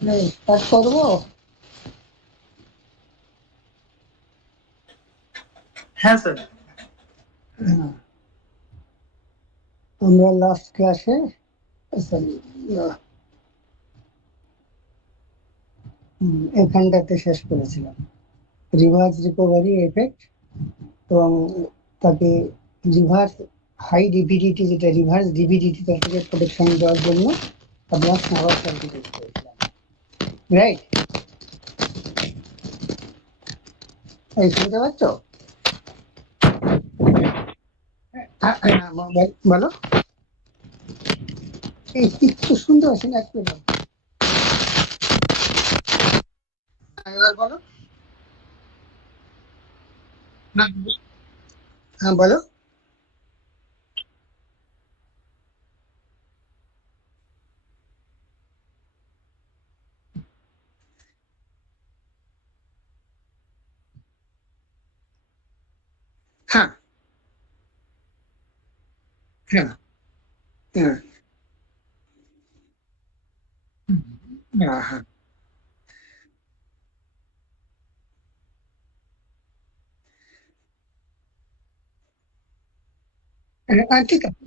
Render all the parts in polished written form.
Start করবো। হ্যাঁ sir. আমরা লাস্ট ক্লাসে এখানটাতে শেষ করেছিলাম রিভার্স রিকভারি এফেক্ট এবং তাকে রিভার্স হাই ডিভিডিটি, যেটা রিভার্স ডিভিডিটি থেকে প্রোটেকশন দেওয়ার জন্য আমরা স্নাওয়ার সার্কিট ইউজ করেছিলাম, রাইট? এই শুনতে পাচ্ছ? বলো, এই কিছু শুনতে পাচ্ছি না, একটু এবার বলো। হ্যাঁ বলো। হ্যাঁ হ্যাঁ হ্যাঁ হ্যাঁ হ্যাঁ ঠিক আছে,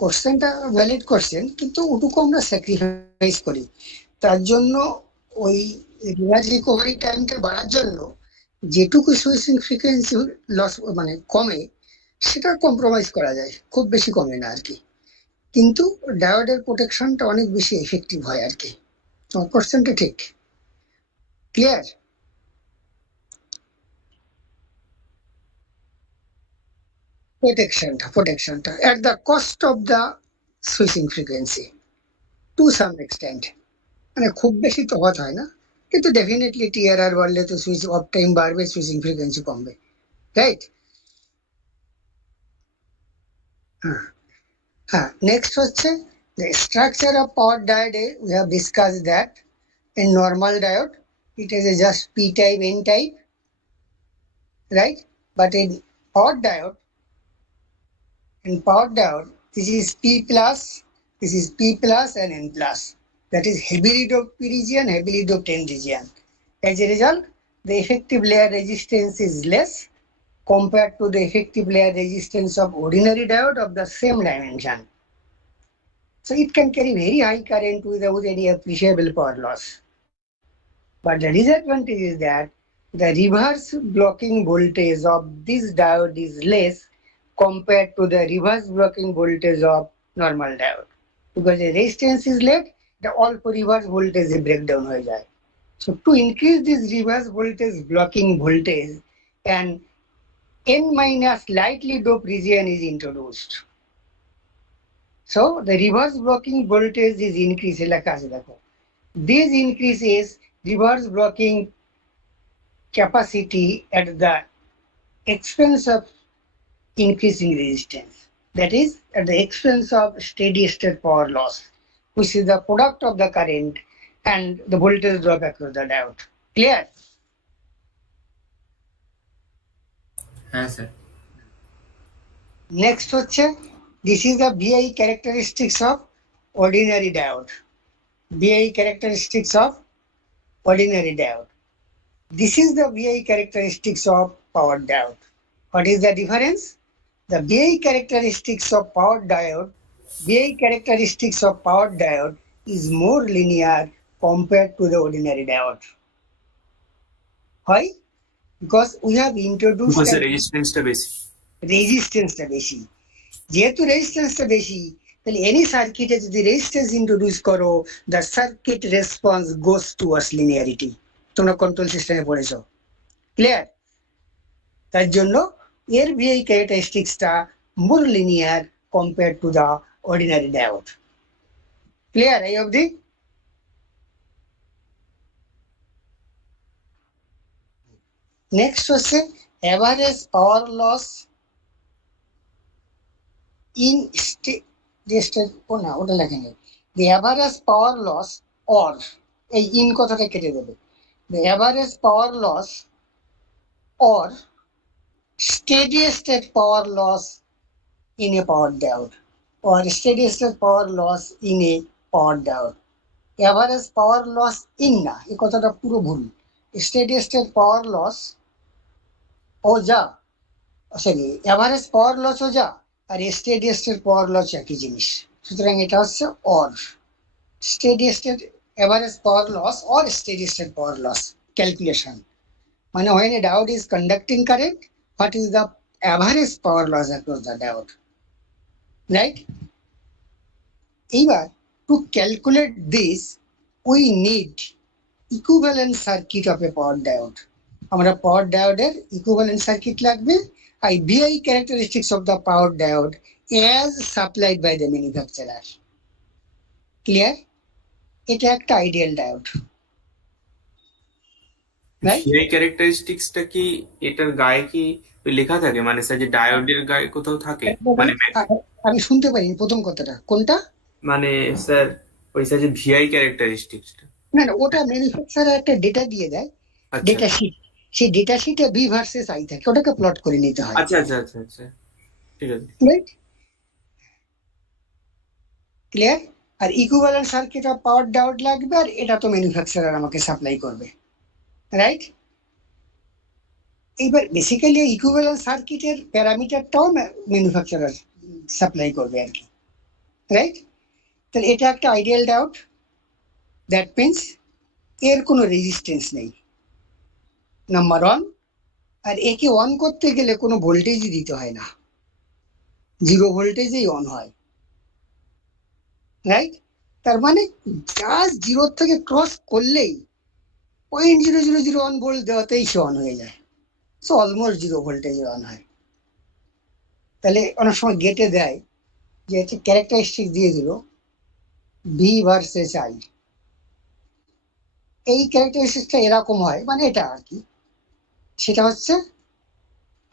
কোশ্চেনটা ভ্যালিড কোশ্চেন, কিন্তু ওটুকু আমরা স্যাক্রিফাইস করি। তার জন্য ওই রিভার্স রিকভারি টাইমটা বাড়ার জন্য যেটুকু সুইচিং ফ্রিকোয়েন্সি লস মানে কমে, সেটা কম্প্রোমাইজ করা যায়, খুব বেশি কমে না আর কি, কিন্তু ডায়োডের প্রোটেকশনটা অনেক বেশি এফেক্টিভ হয় আর কি। তোমার কোশ্চেনটা ঠিক, clear? প্রোটেকশনটা at the cost of the switching frequency to some extent, মানে খুব বেশি তফাৎ হয় না, কিন্তু ডেফিনেটলি টিআরআর বাড়লে তো সুইচ অফ টাইম বাড়বে, সুইচিং ফ্রিকোয়েন্সি কমবে, রাইট? হ্যাঁ হ্যাঁ, নেক্সট হচ্ছে the structure of power diode. We have discussed that in normal diode it is a just p type n type, right? But in power diode this is p plus, this is p plus and n plus, that is heavily doped p region, heavily doped n region. As a result, the effective layer resistance is less compared to the effective layer resistance of ordinary diode of the same dimension. So it can carry very high current without any appreciable power loss. But the disadvantage is that the reverse blocking voltage of this diode is less compared to the reverse blocking voltage of normal diode. Because the resistance is less, the all reverse voltage breakdown হয়ে যায়. So to increase this reverse voltage blocking voltage, an n minus lightly doped region is introduced. So the reverse blocking voltage is increased. This increases reverse blocking capacity at the expense of increasing resistance. That is, at the expense of steady state power loss, which is the product of the current and the voltage drop across the diode. Clear? হ্যাঁ sir. Next হচ্ছে, this is the VI characteristics of ordinary diode. VI characteristics of ordinary diode. This is the VI characteristics of power diode. What is the difference? The VI characteristics of power diode is more linear compared to the ordinary diode. Why? Because we have introduced রেজিস্ট্যান্সটা বেশি। রেজিস্ট্যান্সটা বেশি। যেহেতু রেজিস্ট্যান্সটা বেশি, তাহলে any সার্কিটে যদি resistance introduce করো, the circuit response goes towards linearity. তোমরা control সিস্টেমে পড়েছো, ক্লিয়ার? তার জন্য এর ভিআই ক্যারেক্টারিস্টিক্সটা more linear compare to the ordinary diode. Clear এই অবধি? নেক্সট হচ্ছে অ্যাভারেজ পাওয়ার লস ইন না, ওটা লেখেনি। The average power loss, or এই ইন কথাটা কেটে দেবে, the average power loss or steady state power loss in a power diode, or steady state power loss in a power diode. Average power loss in না, এই কথাটা পুরো ভুল। Steady state power loss ও যা, সরি, এভারেজ পাওয়ার লস ও যা, আর স্টেডি স্টেট পাওয়ার লস একই জিনিস। সুতরাং এটা হচ্ছে or steady state average power loss or steady state power loss calculation. মানে when a diode is conducting current, what is the average power loss across the diode, right? এইবার to calculate this we need equivalent circuit of a power diode. আমরা power diode এর equivalent circuit লাগবে, আর VI characteristics of the power diode as supplied by the manufacturer. Clear? এটা একটা ideal diode, right? Vi ক্যারেক্টারিস্টিক্সটা কি এটার গায়ে কি ওই লেখা থাকে, মানে স্যার যে ডায়োডের গায়ে কোথাও থাকে, মানে আমি শুনতে পারিনি প্রথম কথাটা কোনটা। মানে স্যার ওই স্যার যে ভিআই ক্যারেক্টারিস্টিক্সটা, না না, ওটা ম্যানুফ্যাকচারার একটা ডেটা দিয়ে দেয়, আচ্ছা ডেটা শিট। সেই ডেটা শিটে ভি ভার্সেস আই থাকে, ওটাকে প্লট করে নিতে হয়, আচ্ছা আচ্ছা আচ্ছা আচ্ছা, ঠিক আছে। রাইট? ক্লিয়ার? আর equivalent circuit of power diode লাগবে, আর এটা তো ম্যানুফ্যাকচারার আমাকে সাপ্লাই করবে, রাইট? এইবার বেসিক্যালি ইকুইভ্যালেন্ট সার্কিটের প্যারামিটারটাও ম্যানুফ্যাকচারার সাপ্লাই করবে আর কি, রাইট? তাহলে এটা একটা আইডিয়াল ডায়োড, দ্যাট মিনস এর কোনো রেজিস্ট্যান্স নেই, নাম্বার ওয়ান। আর একে অন করতে গেলে কোনো ভোল্টেজই দিতে হয় না, জিরো ভোল্টেজেই অন হয়, রাইট? তার মানে জাস্ট জিরো থেকে ক্রস করলেই 0.0001 ভোল্ট দেওয়াতেই সে অন হয়ে যায়, সো অলমোস্ট জিরো ভোল্টেজে অন হয়। তাহলে অনেক সময় গেটে দেয় যে হচ্ছে ক্যারেক্টারিস্টিক দিয়ে দিল ভি ভার্সেস আই, এই ক্যারেক্টারিস্টিকটা এরকম হয়, মানে এটা আর কি, সেটা হচ্ছে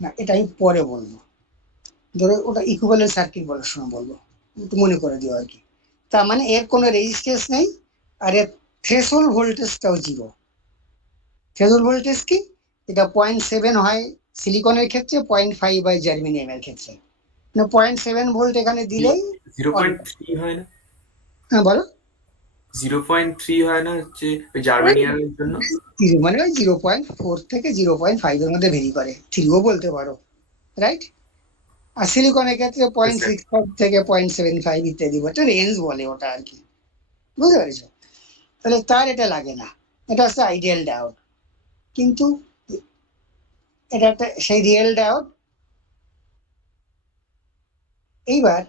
না, এটা আমি পরে বলবো, ধরো ওটা ইকুইভ্যালেন্ট সার্কিট বলার সময় বলবো, একটু মনে করে দিও আর কি। তার মানে এর কোনো রেজিস্ট্যান্স নেই, আর এর থ্রেশহোল্ড ভোল্টেজটাও জিরো। থ্রেশহোল্ড ভোল্টেজ কি? এটা 0.7 হয় সিলিকনের ক্ষেত্রে, 0.5 হয় জার্মেনিয়ামের ক্ষেত্রে। 0.7 ভোল্ট এখানে দিলেই 0.3 হয় না? হ্যাঁ বলো। 0.3 হয় না হচ্ছে ওই জার্মানিয়ানের জন্য? মানে ওই 0.4 থেকে 0.5 এর মধ্যে ভেরি করে, 3ও বলতে পারো, রাইট? আর সিলিকনের ক্ষেত্রে 0.65 থেকে 0.75 ইত্যাদি, ওটা রেঞ্জ বলে ওটা আর কি, বুঝতে পেরেছো? তাহলে তার এটা লাগে না, এটা হচ্ছে আইডিয়াল ডায়োড। কিন্তু এটা একটা সেই রিয়েল ডায়োড। এইবার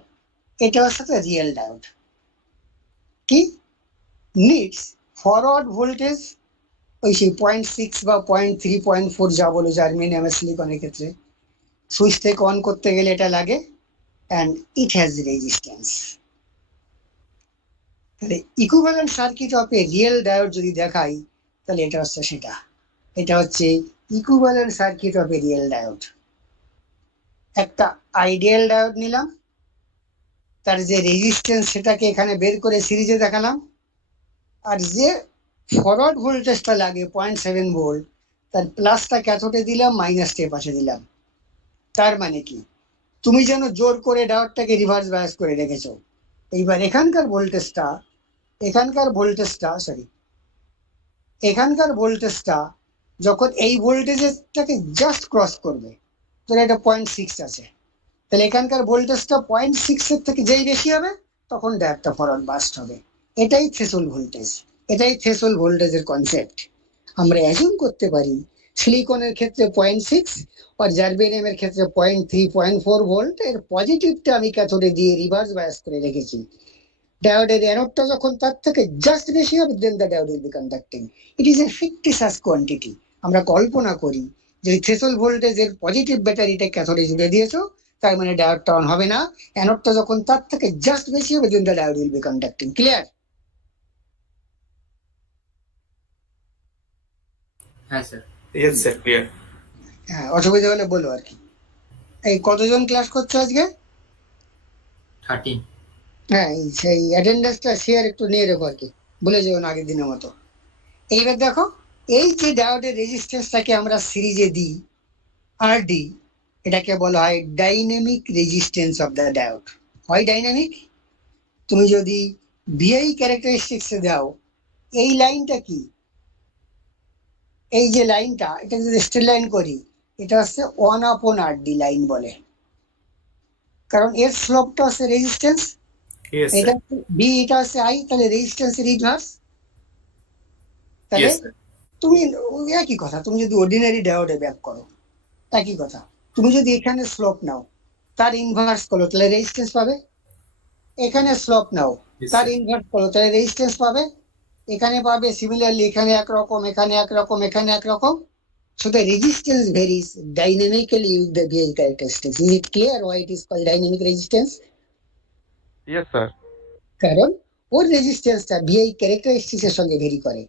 এটা হচ্ছে একটা রিয়েল ডায়োড, কি নিডস ফরওয়ার্ড ভোল্টেজ ওই সেই 0.6 বা 0.3 0.4 যা বলো জার্মেনিয়াম সিলিকনের ক্ষেত্রে, সুইচ থেকে অন করতে গেলে এটা লাগে, and it has resistance. তাহলে equivalent circuit of a real diode যদি দেখাই, তাহলে এটা হচ্ছে সেটা, এটা হচ্ছে equivalent circuit of a real diode. একটা আইডিয়াল ডায়োড নিলাম, তার যে রেজিস্ট্যান্স সেটাকে এখানে বের করে সিরিজে দেখালাম, আর যে ফরওয়ার্ড ভোল্টেজটা লাগে 0.7 ভোল্ট, তার প্লাসটা ক্যাথোডে দিলাম, মাইনাসটা পাশে দিলাম। তার মানে কি, তুমি যেন জোর করে ডায়োডটাকে রিভার্স বায়াস করে রেখেছো। এইবার এখানকার ভোল্টেজটা যখন এই ভোল্টেজটাকে জাস্ট ক্রস করবে, তোর এটা 0.6 আছে, তাহলে এখানকার ভোল্টেজটা 0.6 এর থেকে যেই বেশি হবে তখন ডায়োডটা ফরওয়ার্ড বাস্ট হবে। এটাই থ্রেশহোল্ড ভোল্টেজ, এটাই থ্রেশহোল্ড ভোল্টেজের কনসেপ্ট। আমরা অ্যাজিউম করতে পারি সিলিকনের ক্ষেত্রে 0.6 আর জার্মেনিয়ামের ক্ষেত্রে 0.3 0.4 ভোল্ট, এর পজিটিভটা আমি ক্যাথোডে দিয়ে রিভার্স বায়াস করে রেখেছি। ডায়োডের অ্যানোডটা যখন তার থেকে জাস্ট বেশি হবে, then the diode will be conducting. It is a fictitious quantity. আমরা কল্পনা করি যে থ্রেশহোল্ড ভোল্টেজের পজিটিভ ব্যাটারিটা ক্যাথোডে জুড়ে দিয়েছো, তার মানে ডায়োডটা অন হবে না। অ্যানোডটা যখন তার থেকে জাস্ট বেশি হবে, then the diode will be conducting. Clear? হ্যাঁ স্যার, ইয়েস স্যার, ক্লিয়ার। হ্যাঁ, অসুবিধা হলে বলো আর কি। এই কতজন ক্লাস করছো আজকে? 13। হ্যাঁ, সেই অ্যাটেন্ডেন্সটা শেয়ার একটু নিয়ে রেখো আর কি, ভুলে যাও না আগের দিনের মতো। এইবার দেখো, এই যে ডায়োডের রেজিস্ট্যান্সটাকে আমরা সিরিজে দিই আরডি, এটাকে বলা হয় dynamic resistance of the diode. হয় ডাইনামিক, তুমি যদি ভিআই ক্যারেক্টারিস্টিক্সে দাও এই লাইনটা কি, এই যে লাইনটা, এটা যদি স্ট্রেট লাইন করি, এটা হচ্ছে 1/RD লাইন বলে, কারণ এর স্লোপটা হচ্ছে রেজিস্ট্যান্স, ইয়েস এটা স্যার, বি, এটা হচ্ছে আই, তাহলে রেজিস্ট্যান্সের ইনভার্স। তাহলে ইয়েস স্যার, তুমি একই কথা, তুমি যদি অর্ডিনারি ডায়োডে ব্যাক করো একই কথা, তুমি যদি এখানে স্লোপ নাও তার ইনভার্স করো তাহলে রেজিস্ট্যান্স পাবে, এখানে স্লোপ নাও ইয়েস তার স্যার, ইনভার্স করো তাহলে রেজিস্ট্যান্স পাবে, এখানে পাবে সিমিলারলি, এখানে একরকম, এখানে একরকম, এখানে একরকম। So the resistance varies dynamically with the VI characteristics. Is it clear why it is called dynamic resistance? Yes, sir. কারণ ওর রেজিস্ট্যান্সটা VI ক্যারেক্টারিস্টিক্স এর সঙ্গে ভেরি করে।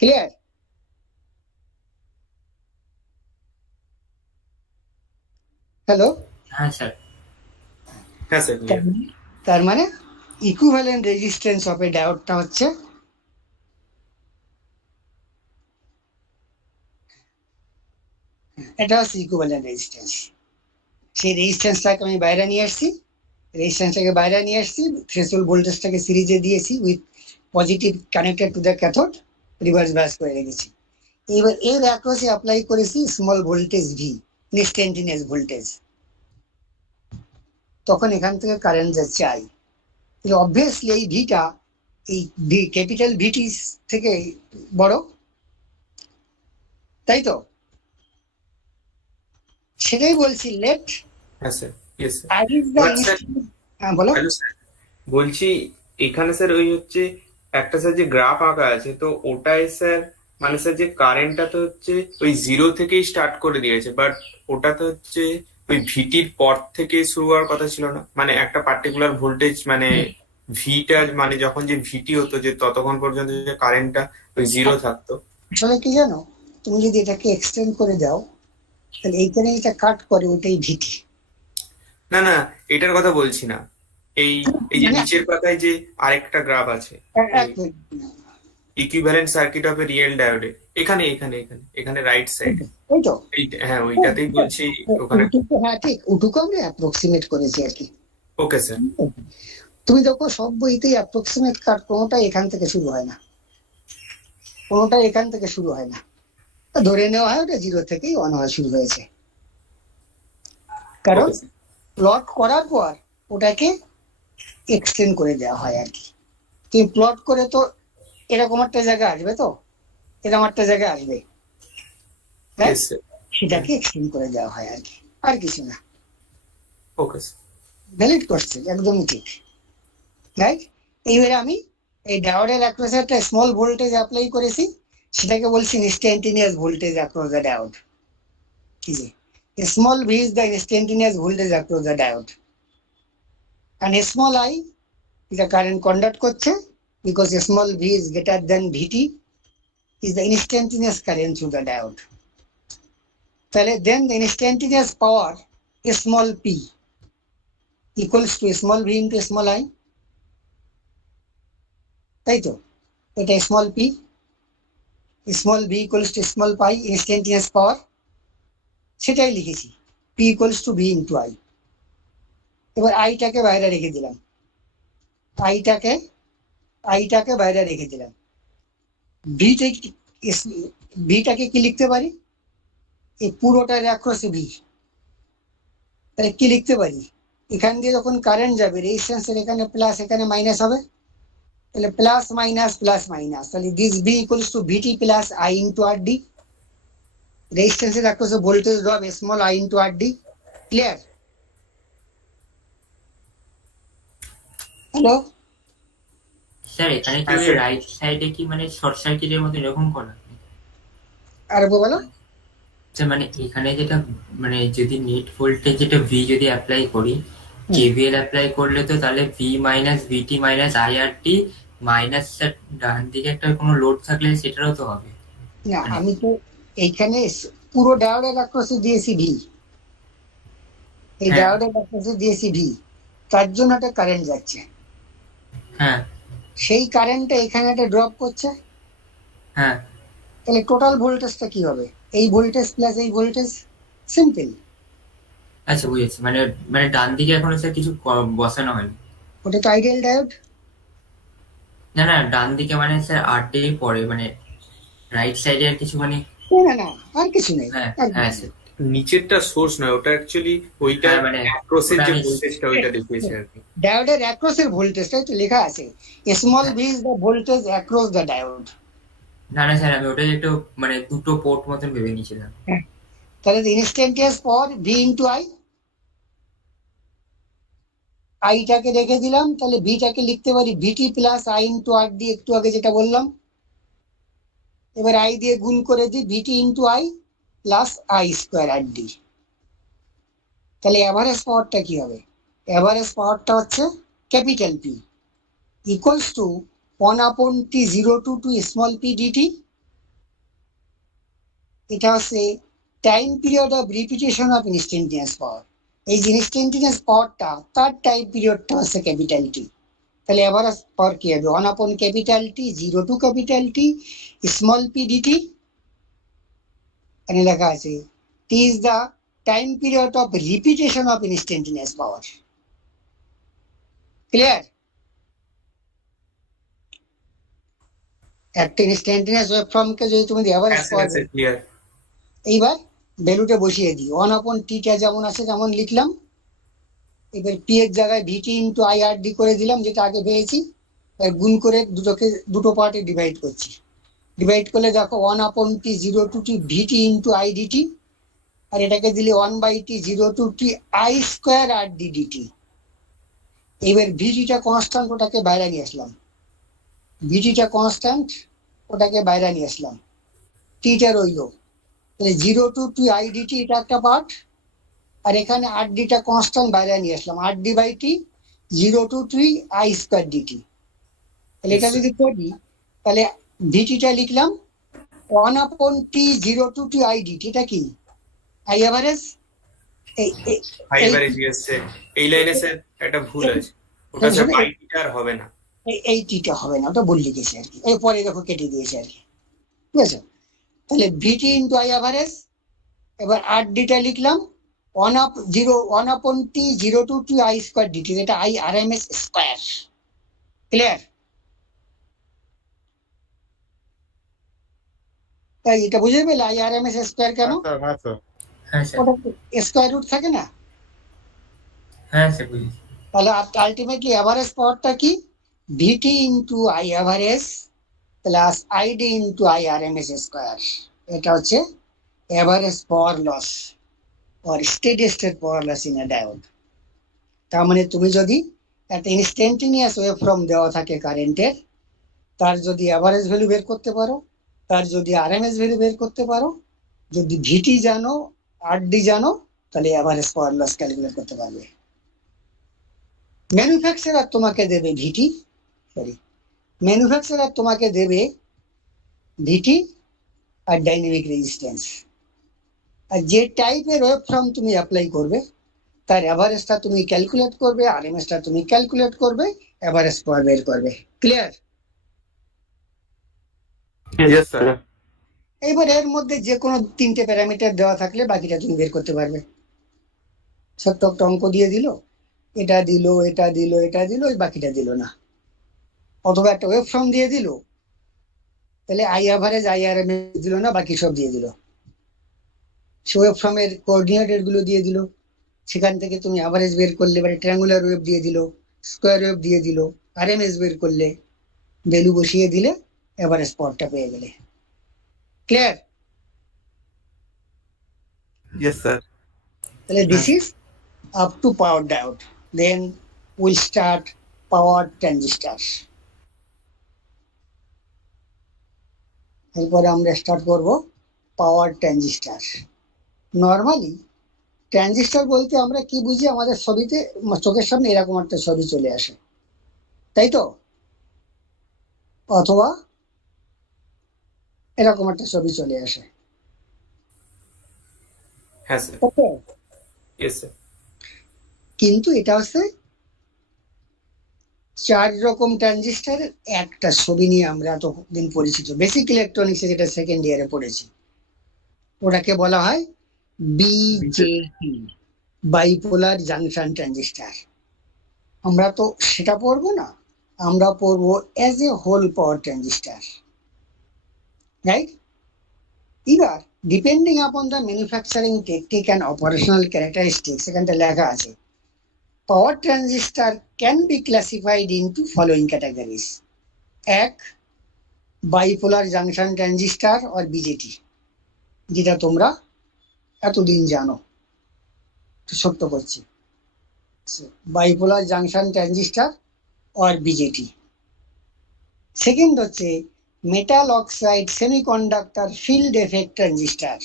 ক্লিয়ার? হ্যালো? হ্যাঁ স্যার। হ্যাঁ স্যার, ক্লিয়ার। তার মানে ইকুইভ্যালেন্ট রেজিস্ট্যান্স অফ এ ডায়োডটা হচ্ছে এটা হচ্ছে ইকুইভ্যালেন্ট রেজিস্ট্যান্স। সেই রেজিস্ট্যান্সটাকে আমি বাইরে নিয়ে আসছি, রেজিস্ট্যান্সটাকে বাইরে নিয়ে আসছি, থ্রেশহোল্ড ভোল্টেজটাকে সিরিজে দিয়েছি with positive connected to the cathode, reverse bias করে রেখেছি। এবার এর অ্যাক্রসে অ্যাপ্লাই করেছি small voltage V, instantaneous voltage, তখন এখান থেকে কারেন্ট যাচ্ছে আই। অবভিয়াসলি এই ভিটা এই ক্যাপিটাল ভিটি থেকে বড়, তাই তো? সেটাই বলছি, লেট হ্যাঁ sir, yes sir. I is the, But sir, হ্যাঁ বলো। হ্যালো স্যার, বলছি এখানে স্যার ওই হচ্ছে একটা স্যার যে গ্রাফ আঁকা আছে, তো ওটাই স্যার মানে স্যার যে কারেন্টটা তো হচ্ছে ওই জিরো থেকেই স্টার্ট করে দিয়েছে, বাট ওটা তো হচ্ছে ওই ভিটির পর থেকে শুরু হওয়ার কথা ছিল না, মানে একটা পার্টিকুলার ভোল্টেজ মানে ভিটা মানে যখন যে ভিটি হতো যে ততক্ষণ পর্যন্ত যে কারেন্টটা ওই জিরো থাকতো। আসলে কি জানো, তুমি যদি এটাকে এক্সটেন্ড করে দাও তাহলে এইখানে এটা কাট করে ওইটাই ভিটি। না না, এটার কথা বলছি না, এই এই যে মানে নিচের পাতায় যে আরেকটা গ্রাফ আছে, এক minute, equivalent circuit of a real ডায়োডে, এখানে এখানে এখানে এখানে রাইট সাইডে, ওই তো, হ্যাঁ ওইটাতেই বলছি ওখানে। হ্যাঁ ঠিক, ওটুকু আমরা অ্যাপ্রক্সিমেট করেছি আর কি। Okay sir. তুমি দেখো সব বইতেই অ্যাপ্রক্সিমেট কাট কোনোটা এখান থেকে শুরু হয় না, কোনোটা এখান থেকে শুরু হয় না, ধরে নেওয়া হয় ওটা জিরো থেকেই অন হওয়া শুরু হয়েছে, কারণ ওকে স্যার, প্লট করার পর ওটাকে এক্সটেন্ড করে দেওয়া হয় আর কি। তুমি প্লট করে তো এরকম একটা জায়গা আসবে, তো এরকম একটা জায়গা আসবে, তাই ইয়েস স্যার, সেটাকে এক্সটেন্ড করে দেওয়া হয় আর কি, আর কিছু না। ওকে স্যার, ভ্যালিড কোশ্চেন, একদমই ঠিক, রাইট? এইবারে আমি এই ডায়োডের অ্যাক্রসে একটা স্মল ভোল্টেজ অ্যাপ্লাই করেছি, সেটাকে বলছি instantaneous voltage across the diode. কি যে small V is the instantaneous voltage across the diode, and small I এটা কারেন্ট কন্ডাক্ট করছে, because small V is greater than VT is the instantaneous current through the diode. তাহলে then the instantaneous power small p equals to small v into small I, তাই তো? এটা small p, small v equals to small pi instantaneous power, সেটাই লিখেছি, p equals to v into I। এবার আইটাকে বাইরে রেখে দিলাম, আইটাকে আইটাকে বাইরে রেখে দিলাম, ভিটাকে কি লিখতে পারি, এই পুরোটার অ্যাক্রসে ভি, তাহলে কি লিখতে পারি, এখান দিয়ে যখন কারেন্ট যাবে রেজিস্ট্যান্সের এখানে প্লাস এখানে মাইনাস হবে, তাহলে প্লাস মাইনাস, তাহলে this B equals to VT plus I into R D, রেজিস্ট্যান্সের অ্যাক্রসে voltage drop small I into R D. Clear? Hello? Sir এখানে কি হ্যাঁ, স্যার। রাইট সাইডে কি মানে শর্ট সার্কিটের মতো এরকম করা? আর বলো। স্যার মানে এখানে যেটা মানে যদি নেট ভোল্টেজ যেটা ভি যদি অ্যাপ্লাই করি, কেভিএল অ্যাপ্লাই করলে তো তাহলে ভি মাইনাস ভিটি মাইনাস আইআরটি মাইনাস ডান দিকে একটা কোনো লোড থাকলে সেটারও তো হবে না, মানে। আমি তো এইখানে পুরো ডায়োডের অ্যাক্রসে দিয়েছি ভি, এই হ্যাঁ। ডায়োডের অ্যাক্রসে দিয়েছি ভি, তার জন্য একটা কারেন্ট যাচ্ছে, হ্যাঁ সেই কারেন্টটা এখানে একটা ড্রপ করছে, হ্যাঁ। তাহলে টোটাল ভোল্টেজটা কি হবে, এই ভোল্টেজ প্লাস এই ভোল্টেজ, সিম্পল। আচ্ছা বুঝেছি, মানে মানে ডান দিকে এখনো স্যার কিছু বসানো হয়নি। ওটা তো আইডিয়াল ডায়োড। না না, ডান দিকে মানে স্যার আরটিই পড়ে, মানে রাইট সাইডে আর কিছু মানে। না না না, আর কিছু নেই, হ্যাঁ একদম হ্যাঁ নেই। স্যার। নিচেরটা সোর্স নয়, ওটা অ্যাকচুয়ালি ওইটার হ্যাঁ মানে অ্যাক্রোসের ওটা যে আমি, ভোল্টেজটা ওইটা দেখিয়েছে আর কি। ডায়োডের অ্যাক্রস এর ভোল্টেজটাই তো লেখা আছে, স্মল হ্যাঁ, V is the voltage across the diode. না না স্যার, আমি ওটাই একটু মানে দুটো পোর্ট মতন ভেবে নিয়েছিলাম। তাহলে instantaneous power V into I, আইটাকে রেখে দিলাম, তাহলে ভিটাকে লিখতে পারি VT plus I into R D, একটু আগে যেটা বললাম। এবার আই দিয়ে গুণ করে দিই, VT into I plus I square R D. তাহলে এভারেজ পাওয়ারটা কি হবে? এভারেজ পাওয়ারটা হচ্ছে capital P equals to 1/t0 to small P DT. এটা হচ্ছে time period of repetition of instantaneous power. এই যে ইনস্ট্যান্টিনিয়াস পাওয়ারটা, তার টাইম পিরিয়ডটা হচ্ছে ক্যাপিটাল টি। তাহলে এভারেজ পাওয়ার কি হবে? 1/T 0 to small P DT. এখানে লেখা আছে T is the time period of repetition of instantaneous power. Clear? একটা ইনস্ট্যান্টিনিয়াস ওয়েভফর্মকে যদি তুমি এভারেজ হ্যাঁ পাওয়ার, স্যার, ক্লিয়ার। এইবার ভ্যালুটা বসিয়ে দিই, 1/Tটা যেমন আছে তেমন লিখলাম। এবার পি এর জায়গায় ভিটি ইন্টু আই আর ডি করে দিলাম, যেটা আগে পেয়েছি। গুণ করে দুটোকে দুটো পার্টে ডিভাইড করছি। ডিভাইড করলে দেখো 1/T0 to VT into I DT, আর এটাকে দিলে 1/T0 to I square R D DT. এবার ভিটিটা কনস্ট্যান্ট, ওটাকে বাইরে নিয়ে আসলাম। ভিটিটা কনস্ট্যান্ট, ওটাকে বাইরে নিয়ে আসলাম। টিটা রইল, তাহলে 0 to আই ডিটি এটা একটা পার্ট, আর এখানে আর ডিটা কনস্ট্যান্ট বাইরে নিয়ে আসলাম, R D by T 0 to I square DT. তাহলে এটা যদি করি, তাহলে ভিটিটা লিখলাম 1/T0 to আই ডিটি। এটা কি? I average. হাই এভারেজ এসছে। এই লাইনে স্যার একটা ভুল আছে, ওটা স্যার বাই আর হবে না। এই টিটা হবে না, ওটা ভুল লিখেছি আর কি, এই পরে দেখো কেটে দিয়েছে আর কি। ঠিক আছে? তাহলে ভিটি ইন্টু আই এভারেজ। এবার আর ডিটা লিখলাম 1/T0 to I square DT, এটা I R M S square. Clear? তাই এটা বুঝে পেলে I R M S square কেন? হ্যাঁ স্যার। হ্যাঁ স্যার। ওটা স্কোয়ার রুট থাকে না? হ্যাঁ স্যার বুঝেছি। তাহলে আলটিমেটলি এভারেজ পাওয়ারটা কি? VT into I average plus ID into I R M S square. এটা হচ্ছে average power loss or steady state power loss in a diode. তার মানে তুমি যদি একটা ইনস্ট্যান্টেনিয়াস ওয়েভফর্ম দেওয়া থাকে কারেন্টের, তার যদি এভারেজ ভ্যালু বের করতে পারো, তার যদি আরএমএস ভ্যালু বের করতে পারো, যদি ভিটি জানো, আরডি জানো, তাহলে এভারেজ পাওয়ার লস ক্যালকুলেট করতে পারবে। ম্যানুফ্যাকচারার তোমাকে দেবে ভিটি, ম্যানুফ্যাকচারার তোমাকে দেবে ভিটি আর ডাইনামিক রেজিস্ট্যান্স, আর যে টাইপের ওয়েভফর্ম তুমি অ্যাপ্লাই করবে তার এভারেজটা তুমি ক্যালকুলেট করবে, আরএমএসটা তুমি ক্যালকুলেট করবে, এভারেজ পাওয়ার বের করবে। ক্লিয়ার? Yes sir. এইবার এর মধ্যে যে কোনো তিনটে প্যারামিটার দেওয়া থাকলে বাকিটা তুমি বের করতে পারবে। ছোট্ট একটা অঙ্ক দিয়ে দিল, এটা দিল, এটা দিল, এটা দিল, ওই বাকিটা দিল না। অথবা একটা ওয়েভফর্ম দিয়ে দিল, তাহলে আই এভারেজ আই আরএমএস দিল না, বাকি সব দিয়ে দিল। সে ওয়েভফর্মের কোঅর্ডিনেটেড গুলো দিয়ে দিল, সেখান থেকে তুমি অ্যাভারেজ বের করলে, মানে ট্রায়াঙ্গুলার ওয়েভ দিয়ে দিল, স্কোয়ার ওয়েভ দিয়ে দিল, আরএমএস বের করলে, ভ্যালু বসিয়ে দিলে এভারেজ পাওয়ারটা পেয়ে গেলে। ক্লিয়ার? Yes sir. তাহলে this is up to power diode. Then will start power transistor. এরপরে আমরা স্টার্ট করব পাওয়ার ট্রানজিস্টার। নর্মালি ট্রানজিস্টার বলতে আমরা কি বুঝি? আমাদের ছবিতে, চোখের সামনে এরকম একটা ছবি চলে আসে, তাই তো? অথবা এরকম একটা ছবি চলে আসে। হ্যাঁ স্যার, ওকে, ইয়েস স্যার। কিন্তু এটা হচ্ছে 4 রকম ট্রানজিস্টারের একটা ছবি নিয়ে আমরা এতদিন পরিচিত, বেসিক ইলেকট্রনিক্সে যেটা সেকেন্ড ইয়ারে পড়েছি। ওটাকে বলা হয় বিজেটি, বাইপোলার জাংশন ট্রানজিস্টার। আমরা তো সেটা পড়বো না, আমরা পড়বো as a whole power transistor, right? এবার depending upon the manufacturing technique and operational characteristics, এখানটা লেখা আছে power transistor can be classified into following categories. এক, bipolar junction transistor or BJT, যেটা তোমরা এতদিন জানো, ছোট্ট করছি, bipolar junction transistor or BJT. Second হচ্ছে metal oxide semiconductor field effect transistor,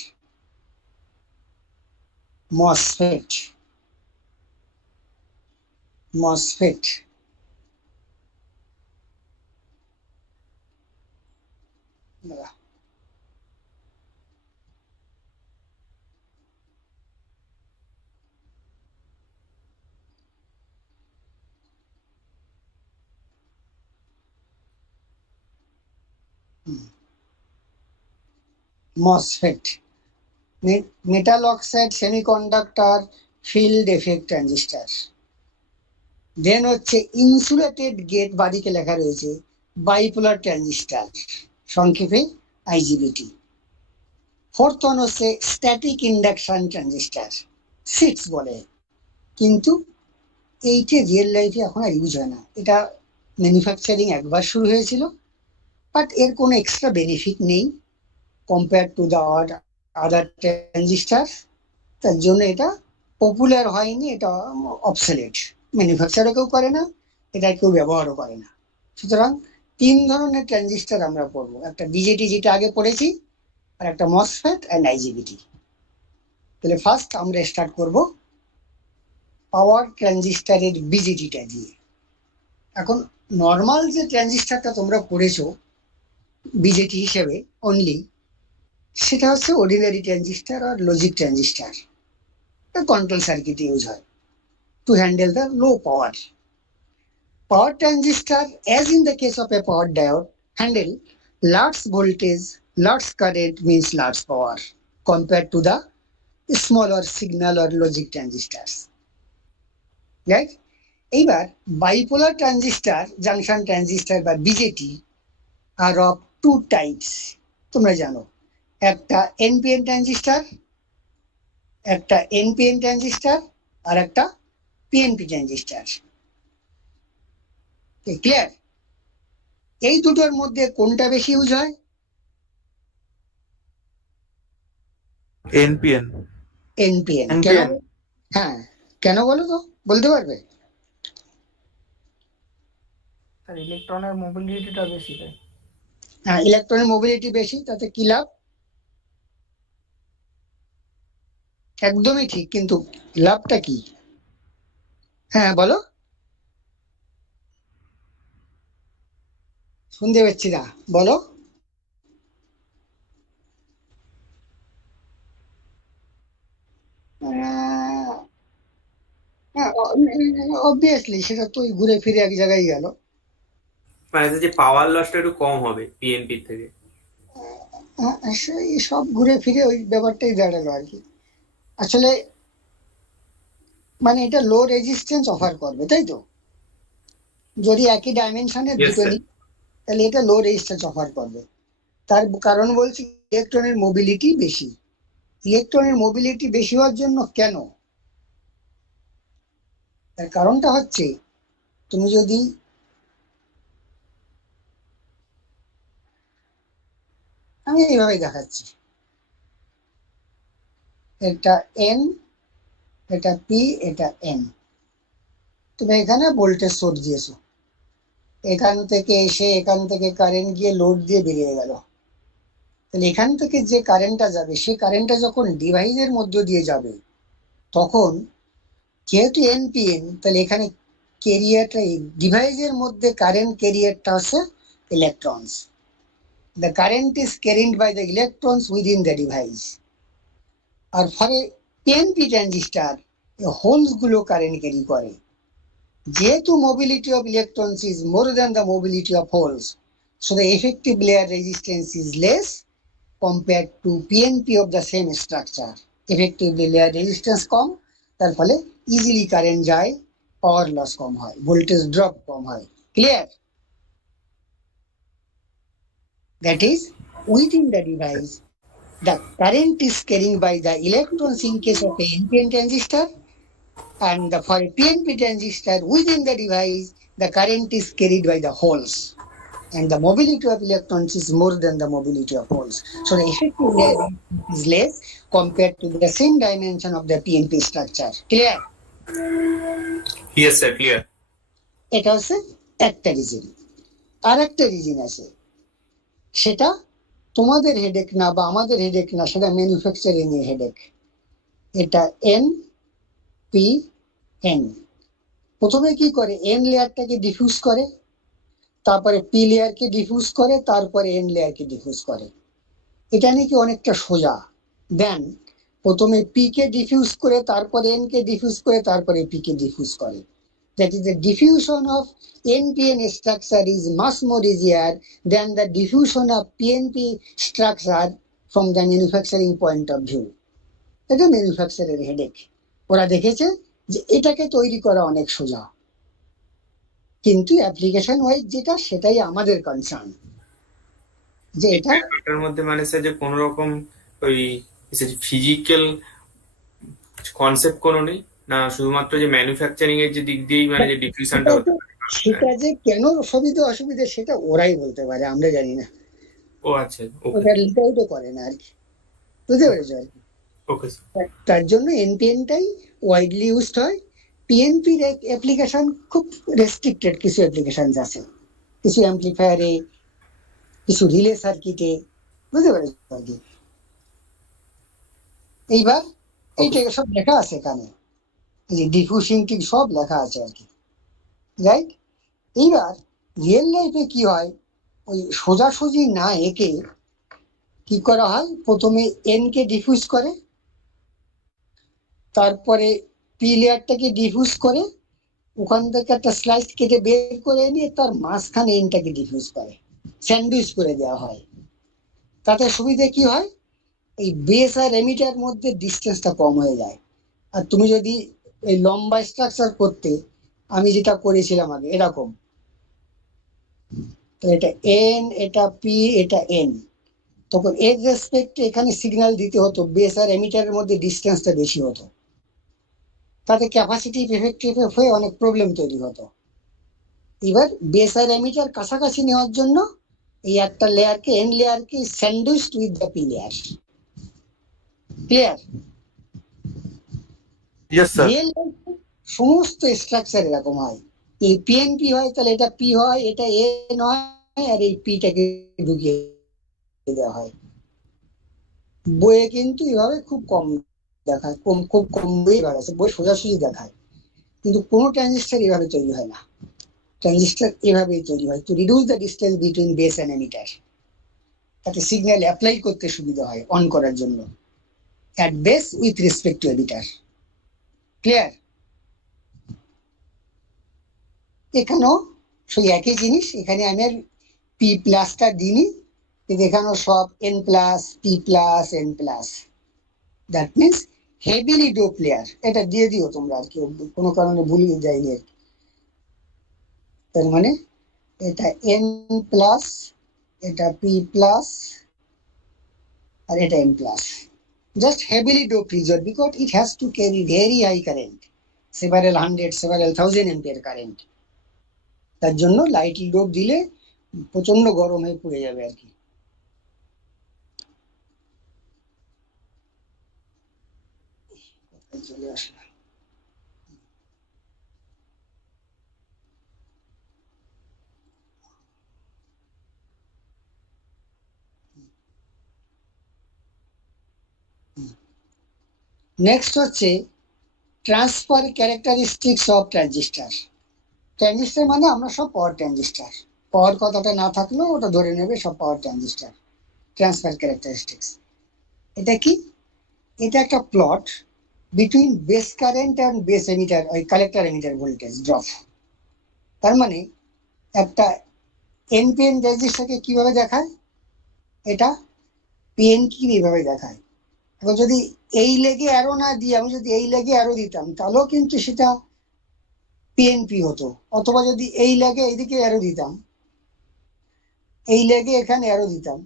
MOSFET. MOSFET MOSFET, metal oxide semiconductor field effect transistor. Then হচ্ছে insulated gate, বাদিকে লেখা রয়েছে বাইপোলার ট্রানজিস্টার, সংক্ষেপে আইজিবিটি। ফোর্থ ওয়ান হচ্ছে স্ট্যাটিক ইন্ডাকশন ট্রানজিস্টার, সিক্স বলে, কিন্তু এইটা রিয়েল লাইফে এখন আর ইউজ হয় না। এটা ম্যানুফ্যাকচারিং একবার শুরু হয়েছিল, বাট এর কোনো এক্সট্রা বেনিফিট নেই compare to the other transistor, তার জন্য এটা পপুলার হয়নি, এটা অবসলেট, ম্যানুফ্যাকচারও কেউ করে না, এটা কেউ ব্যবহারও করে না। সুতরাং তিন ধরনের ট্রানজিস্টার আমরা পড়বো, একটা বিজেটি যেটা আগে পড়েছি, আর একটা মসফেট অ্যান্ড আইজিবিটি। তাহলে ফার্স্ট আমরা স্টার্ট করব পাওয়ার ট্রানজিস্টারের বিজেটিটা দিয়ে। এখন নর্মাল যে ট্রানজিস্টারটা তোমরা পড়েছো বিজেটি হিসেবে অনলি, সেটা হচ্ছে অর্ডিনারি ট্রানজিস্টার আর logic transistor, control circuit use হয় to handle the low power. Power transistor, as in the case of a power diode, handle large voltage, large current means large power compared to the smaller signal or logic transistors. Right? এবার bipolar transistor, junction transistor বা BJT are of two types. তোমরা জানো, একটা NPN transistor, একটা NPN transistor, আর একটা PNP transistor. Clear? এই দুটোর মধ্যে কোনটা বেশি ইউজ হয়? NPN. এনপিএন। কেন? হ্যাঁ, কেন বলো তো, বলতে পারবে? ইলেকট্রনের মোবিলিটিটা বেশি দেয়। হ্যাঁ, ইলেকট্রনের মোবিলিটি বেশি, তাতে কি লাভ? একদমই ঠিক, কিন্তু লাভটা কি? হ্যাঁ বলো, শুনতে পাচ্ছি না, বলো। অবভিয়াসলি সেটা তো ঘুরে ফিরে এক জায়গায় গেল। মানে যে পাওয়ার লসটা একটু কম হবে পিএনপি থেকে। সব ঘুরে ফিরে ওই ব্যাপারটাই দাঁড়ালো আর কি। আসলে মানে এটা লো রেজিস্ট্যান্স অফার করবে, তাই তো? যদি একই ডাইমেনশনের দুটো নিই, তাহলে এটা লো রেজিস্ট্যান্স অফার করবে। তার কারণ বলছি ইলেকট্রনের মোবিলিটি বেশি। ইলেকট্রনের মোবিলিটি বেশি হওয়ার জন্য কেন? তার কারণটা হচ্ছে, তুমি যদি আমি এইভাবে দেখাচ্ছি, এটা এন, এটা পি, এটা এন। তুমি এখানে ভোল্টেজ সোর্স দিয়েছো, এখান থেকে এসে এখান থেকে কারেন্ট গিয়ে লোড দিয়ে বেরিয়ে গেল। তাহলে এখান থেকে যে কারেন্টটা যাবে, সেই কারেন্টটা যখন ডিভাইসের মধ্য দিয়ে যাবে, তখন যেহেতু এনপিএন, তাহলে এখানে ক্যারিয়ারটা, ডিভাইসের মধ্যে কারেন্ট ক্যারিয়ারটা হচ্ছে electrons. The current is carried by the electrons within the device. আর ফলে পিএনপি ট্রানজিস্টার হোলস গুলো কারেন্ট ক্যারি করে। যেহেতু mobility of electrons is more than the mobility of holes, so the effective layer resistance is less compared to PNP of the same structure. Effective layer resistance কম, তার ফলে easily current যায়, power loss কম হয়, voltage drop কম হয়। Clear? That is, within the device, the current is carried by the electrons in case of a NPN transistor, and for a PNP transistor within the device, the current is carried by the holes. And the mobility of electrons is more than the mobility of holes. So the effective layer is less compared to the same dimension of the PNP structure. Clear? Yes, sir, clear. এটা হচ্ছে একটা reason. আর একটা reason আছে, সেটা তোমাদের headache না বা আমাদের হেডেক না, সেটা ম্যানুফ্যাকচারিং এর হেডেক। এটা এন পি এন। প্রথমে কি করে, এন লেয়ারটাকে ডিফিউজ করে, তারপরে পি লেয়ারকে ডিফিউজ করে, তারপরে এন লেয়ারকে ডিফিউজ করে। এটা নাকি অনেকটা সোজা। দেন প্রথমে পি কে ডিফিউজ করে, তারপরে এন কে ডিফিউজ করে, তারপরে পি কে ডিফিউজ করে। That is, the diffusion of NPN structure is much more easier than the diffusion of PNP structure from the manufacturing point of view. এটা ম্যানুফ্যাকচারের headache. ওরা দেখেছে যে এটাকে তৈরি করা অনেক সোজা, কিন্তু অ্যাপ্লিকেশন ওয়াইজ যেটা, সেটাই আমাদের কনসার্ন, যে এটা এটার মধ্যে মানে স্যার যে কোনো রকম ওই ফিজিক্যাল কনসেপ্ট কোনো নেই না, শুধুমাত্র যে ম্যানুফ্যাকচারিং এর যে দিক দিয়েই মানে যে ডিফিউশনটা হতে পারে। সেটা যে কেন সুবিধা অসুবিধা সেটা ওরাই বলতে পারে, আমরা জানি না। ও আচ্ছা, ওকে ওটা লিটাউটও করে না আর কি, বুঝতে পেরেছো আর কি। Okay sir. তার জন্য এনপিএনটাই ওয়াইডলি ইউজড হয়। পিএনপির অ্যাপ্লিকেশন খুব রেস্ট্রিক্টেড, কিছু অ্যাপ্লিকেশন আছে, কিছু অ্যাম্পলিফায়ারে, কিছু রিলে সার্কিটে, বুঝতে পেরেছো আর কি। এইবার এইটা সব লেখা আছে এখানে, এই যে ডিফিউশন ঠিক সব লেখা আছে আর কি, রাইট। এইবার রিয়েল লাইফে কি হয়, ওই সোজাসুজি না এঁকে কি করা হয়, প্রথমে এন কে ডিফিউজ করে, তারপরে পি লেয়ারটাকে ডিফিউজ করে, ওখান থেকে একটা স্লাইস কেটে বের করে নিয়ে তার মাঝখানে এনটাকে ডিফিউজ করে, স্যান্ডউইচ করে দেওয়া হয়। তাতে সুবিধা কি হয়, এই বেস আর এমিটার মধ্যে ডিস্টেন্সটা কম হয়ে যায়। আর তুমি যদি এই লম্বা স্ট্রাকচার করতে, আমি যেটা করেছিলাম আগে এরকম, তো এটা এন, এটা পি, এটা এন, তখন এর রেসপেক্টে এখানে সিগন্যাল দিতে হতো, বেস আর এমিটারের মধ্যে ডিস্টেন্সটা বেশি হতো, তাতে ক্যাপাসিটি এফেক্টিভ হয়ে অনেক প্রবলেম তৈরি হতো। এবার বেস আর এমিটার কাছাকাছি নেওয়ার জন্য এই একটা লেয়ারকে, এন লেয়ারকে sandwich with the P layer. Clear? Yes, sir. Real সমস্ত স্ট্রাকচার এরকম হয়। এই পিএনপি হয় তাহলে এটা পি হয়, এটা এন হয়, আর এই পিটাকে ঢুকিয়ে দেওয়া হয়। বইয়ে কিন্তু এভাবে খুব কম দেখায়, খুব কম বই আছে, বই সোজাসুজি দেখায়, কিন্তু কোনো ট্রানজিস্টার এভাবে তৈরি হয় না। ট্রানজিস্টার এভাবেই তৈরি হয় to reduce the distance between base and emitter, তাতে সিগন্যাল অ্যাপ্লাই করতে সুবিধা হয় অন করার জন্য, at base with respect to emitter. Clear? এখানেও সেই একই জিনিস, এখানে আমি আর পি প্লাসটা দিইনি, কিন্তু এখানেও সব N plus, P plus, N plus, that means heavily dope layer. এটা দিয়ে দিও তোমরা আর কি, কোনো কারণে ভুলিয়ে যায়নি আর কি। তার মানে এটা এন প্লাস, এটা পি প্লাস, আর এটা N plus. Just heavily dope reason, because it has to carry very high current, several hundred, several thousand ampere current. তার জন্য লাইটলি ডোপ দিলে প্রচন্ড গরম হয়ে পুড়ে যাবে আর কি। চলে আসলাম। নেক্সট হচ্ছে transfer characteristics of transistor. Transistor মানে আমরা সব পাওয়ার ট্রানজিস্টার, পাওয়ার কথাটা না থাকলেও ওটা ধরে নেবে সব পাওয়ার ট্রানজিস্টার। ট্রান্সফার ক্যারেক্টারিস্টিক্স এটা কি? এটা একটা plot between base current and base emitter, ওই কালেক্টর এমিটার ভোল্টেজ ড্রপ। তার মানে একটা এনপিএন রেজিস্টারকে কিভাবে দেখায়, এটা পিএন কি এইভাবে দেখায়। এখন যদি এই লেগে অ্যারো না দিয়ে আমি যদি এই লেগে অ্যারো দিতাম, তাহলেও কিন্তু সেটা পিএনপি হতো, অথবা যদি এই লেগে এইদিকে অ্যারো দিতাম এই লেগে এখানে অ্যারো দিতাম,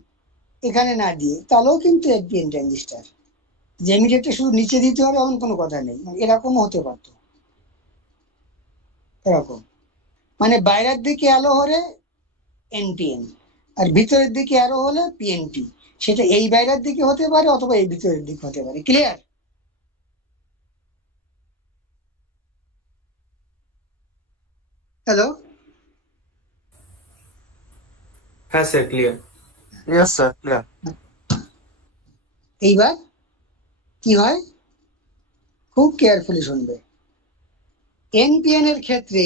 এখানে না দিয়ে, তাহলেও কিন্তু এনপিএন ট্রানজিস্টার। যে এমিটারটা শুধু নিচে দিতে হবে এমন কোনো কথা নেই, মানে এরকমও হতে পারতো, এরকম। মানে বাইরের দিকে আলো হলে এনপিএন, আর ভিতরের দিকে আলো হলে পিএনপি। সেটা এই বাইরের দিকে হতে পারে অথবা এই ভিতরের দিকে হতে পারে। ক্লিয়ার? হ্যালো? হ্যাঁ sir, clear. Yes, sir. Clear. এইবার কি হয়, খুব কেয়ারফুলি শুনবে। এনপিএন এর ক্ষেত্রে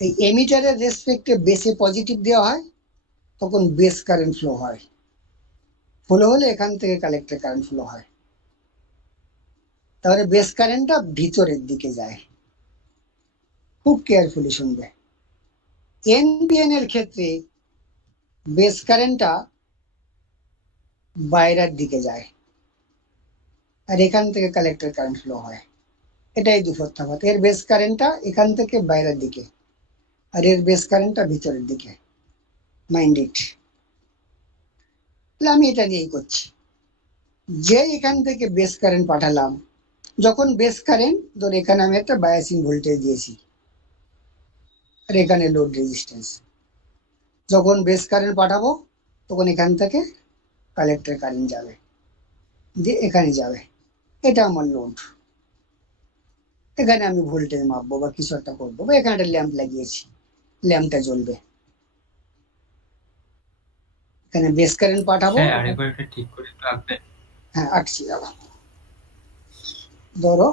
এই এমিটারের রেসপেক্টে বেসে পজিটিভ দেওয়া হয়, তখন বেস কারেন্ট ফ্লো হয়। ফ্লো হলে এখান থেকে কালেক্টর কারেন্ট ফ্লো হয়, তাহলে বেস কারেন্টটা ভিতরের দিকে যায়। খুব কেয়ারফুলি শুনবে। এনপিএন এর ক্ষেত্রে বেস কারেন্টটা বাইরের দিকে যায়, আর এখান থেকে কালেক্টর কারেন্ট ফ্লো হয়। এটাই তফাৎ। এর বেস কারেন্টটা এখান থেকে বাইরের দিকে, আর এর বেস কারেন্টটা ভিতরের দিকে। Mind it. আমি এটা নিয়েই করছি, যে এখান থেকে বেস কারেন্ট পাঠালাম, যখন বেস কারেন্ট ধর এখানে আমি একটা বায়াসিং ভোল্টেজ দিয়েছি, আর এখানে লোড রেজিস্ট্যান্স, যখন বেস কারেন্ট পাঠাবো তখন এখান থেকে কালেক্টর কারেন্ট যাবে, যে এখানে যাবে। এটা আমার লোড। এখানে আমি ভোল্টেজ মাপবো বা কিছু একটা করবো, বা এখানে একটা ল্যাম্প লাগিয়েছি, ল্যাম্পটা জ্বলবে। এখানে বেস কারেন্ট পাঠাবো। স্যার আরেকবার এটা ঠিক করে একটু আঁকবেন। হ্যাঁ, আঁকছি। দাঁড়াও। ধরো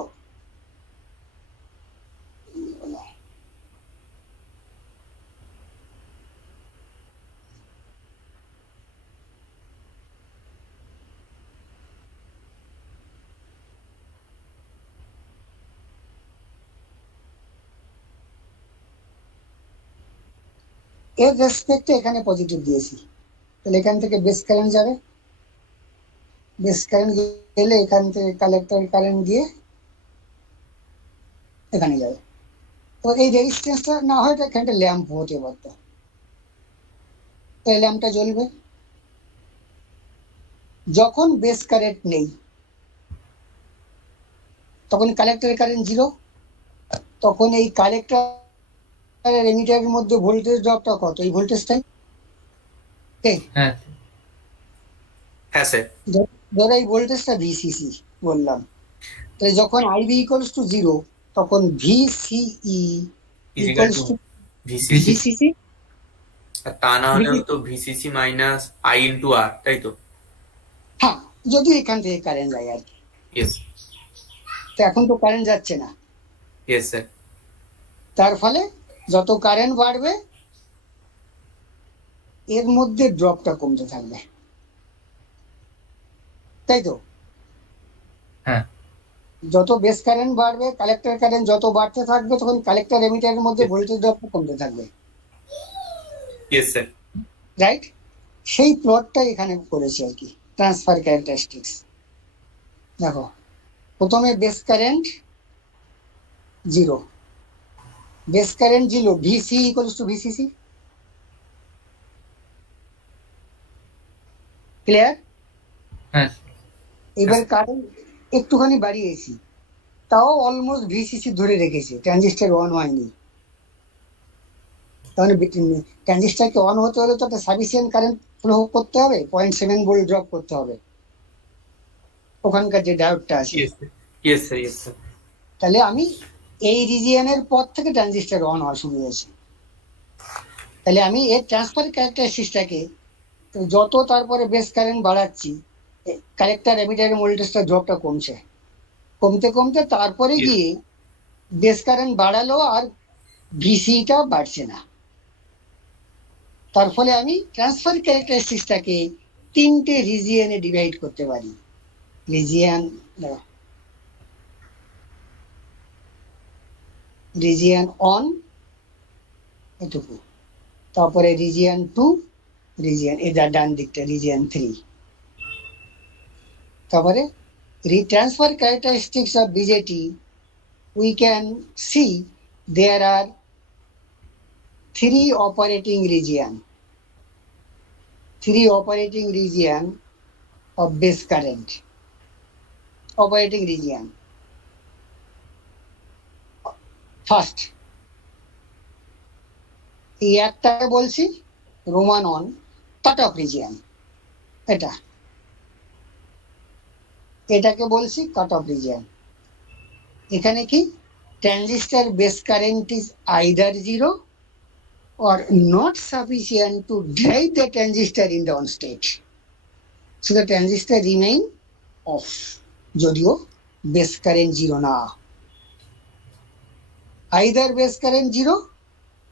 এর রেসপেক্টে এখানে পজিটিভ দিয়েছি, তাহলে এখান থেকে বেস কারেন্ট যাবে। বেস কারেন্ট গেলে এখান থেকে কালেক্টর কারেন্ট দিয়ে এখানে যাবে। তো এই রেজিস্ট্যান্সটা না হয় এখানটা ল্যাম্প হতে পারতো, এই ল্যাম্পটা জ্বলবে। যখন বেস কারেন্ট নেই তখন কালেক্টর কারেন্ট 0, তখন এই কালেক্টর আর এমিটারের মধ্যে ভোল্টেজ ড্রপটা কত? এই ভোল্টেজটাই। হ্যাঁ হ্যাঁ স্যার। ধরো এই ভোল্টেজটা ভিসিসি বললাম, তাহলে যখন আইবি ইকুয়ালস টু 0, তখন VCE equals to VCC. VCC. আর তা না হলেও তো VCC minus I into R, তাই তো? হ্যাঁ, যদি এখান থেকে কারেন্ট যায় আর কি। ইয়েস। তো এখন তো কারেন্ট যাচ্ছে না, ইয়েস স্যার। তার ফলে যত কারেন্ট বাড়বে এর মধ্যে ড্রপটা কমতে থাকবে, তাই তো? হ্যাঁ যত বেস কারেন্ট বাড়বে, কালেক্টর কারেন্ট যত বাড়তে থাকবে, তখন কালেক্টর এমিটারের মধ্যে ভোল্টেজ ড্রপটা কমতে থাকবে। Yes sir. রাইট? সেই প্লটটা এখানে করেছি আর কি, ট্রান্সফার ক্যারেক্টারিস্টিক্স। দেখো, প্রথমে base current 0, base current 0, VC equals to VCC. Clear? হ্যাঁ এবার কারেন্ট একটুখানি বাড়িয়েছি, তাও অলমোস্ট ভিসিসি ধরে রেখেছে, ট্রানজিস্টার অন হয়নি। তাহলে ট্রানজিস্টারকে অন হতে হলে তো একটা সাফিসিয়েন্ট কারেন্ট ফ্লো করতে হবে, 0.7 ভোল্ট ড্রপ করতে হবে ওখানকার যে ডায়োডটা আছে। Yes sir. Yes sir. তাহলে আমি এই রিজিয়নের পর থেকে ট্রানজিস্টার অন হওয়া শুরু হয়েছে। তাহলে আমি এর ট্রান্সফার ক্যারেক্টারিস্টিক্সটাকে যত তারপরে বেস কারেন্ট বাড়াচ্ছি, কালেক্টর এমিটারের ভোল্টেজটা ড্রপটা কমছে, কমতে কমতে তারপরে গিয়ে বেস কারেন্ট বাড়ালো আর ভিসিটা বাড়ছে না। তার ফলে আমি ট্রান্সফার ক্যারেক্টারিস্টিক্সটাকে 3টে রিজিয়নে ডিভাইড করতে পারি। রিজিয়ন 1 এটুকু, তারপরে রিজিয়ন 2, রিজিয়ন এটা ডান দিকটা রিজিয়ন 3, তারপরে transfer characteristics of BJT, we can see there are 3 operating region. three operating region of base current. Operating region. First, এই একটাকে বলছি Roman on cut off region, এটাকে বলছি কাট অফ রিজিয়ন। এখানে কি transistor base current is either zero or not sufficient to drive the transistor in the on state. So the transistor remain off. যদিও base current zero না। Either base current zero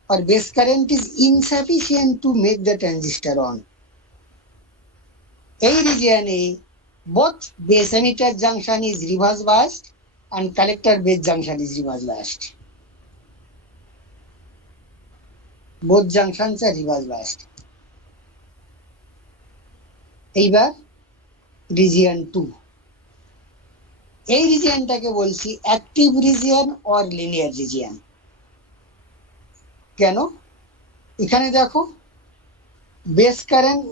or base current is insufficient to make the transistor on. এই রিজিয়নে both base emitter junction is reverse biased and collector base junction is reverse biased. Both junctions are reverse biased. এইবার region 2, এই রিজিয়নটাকে বলছি active region or linear region. কেন? এখানে দেখো base current,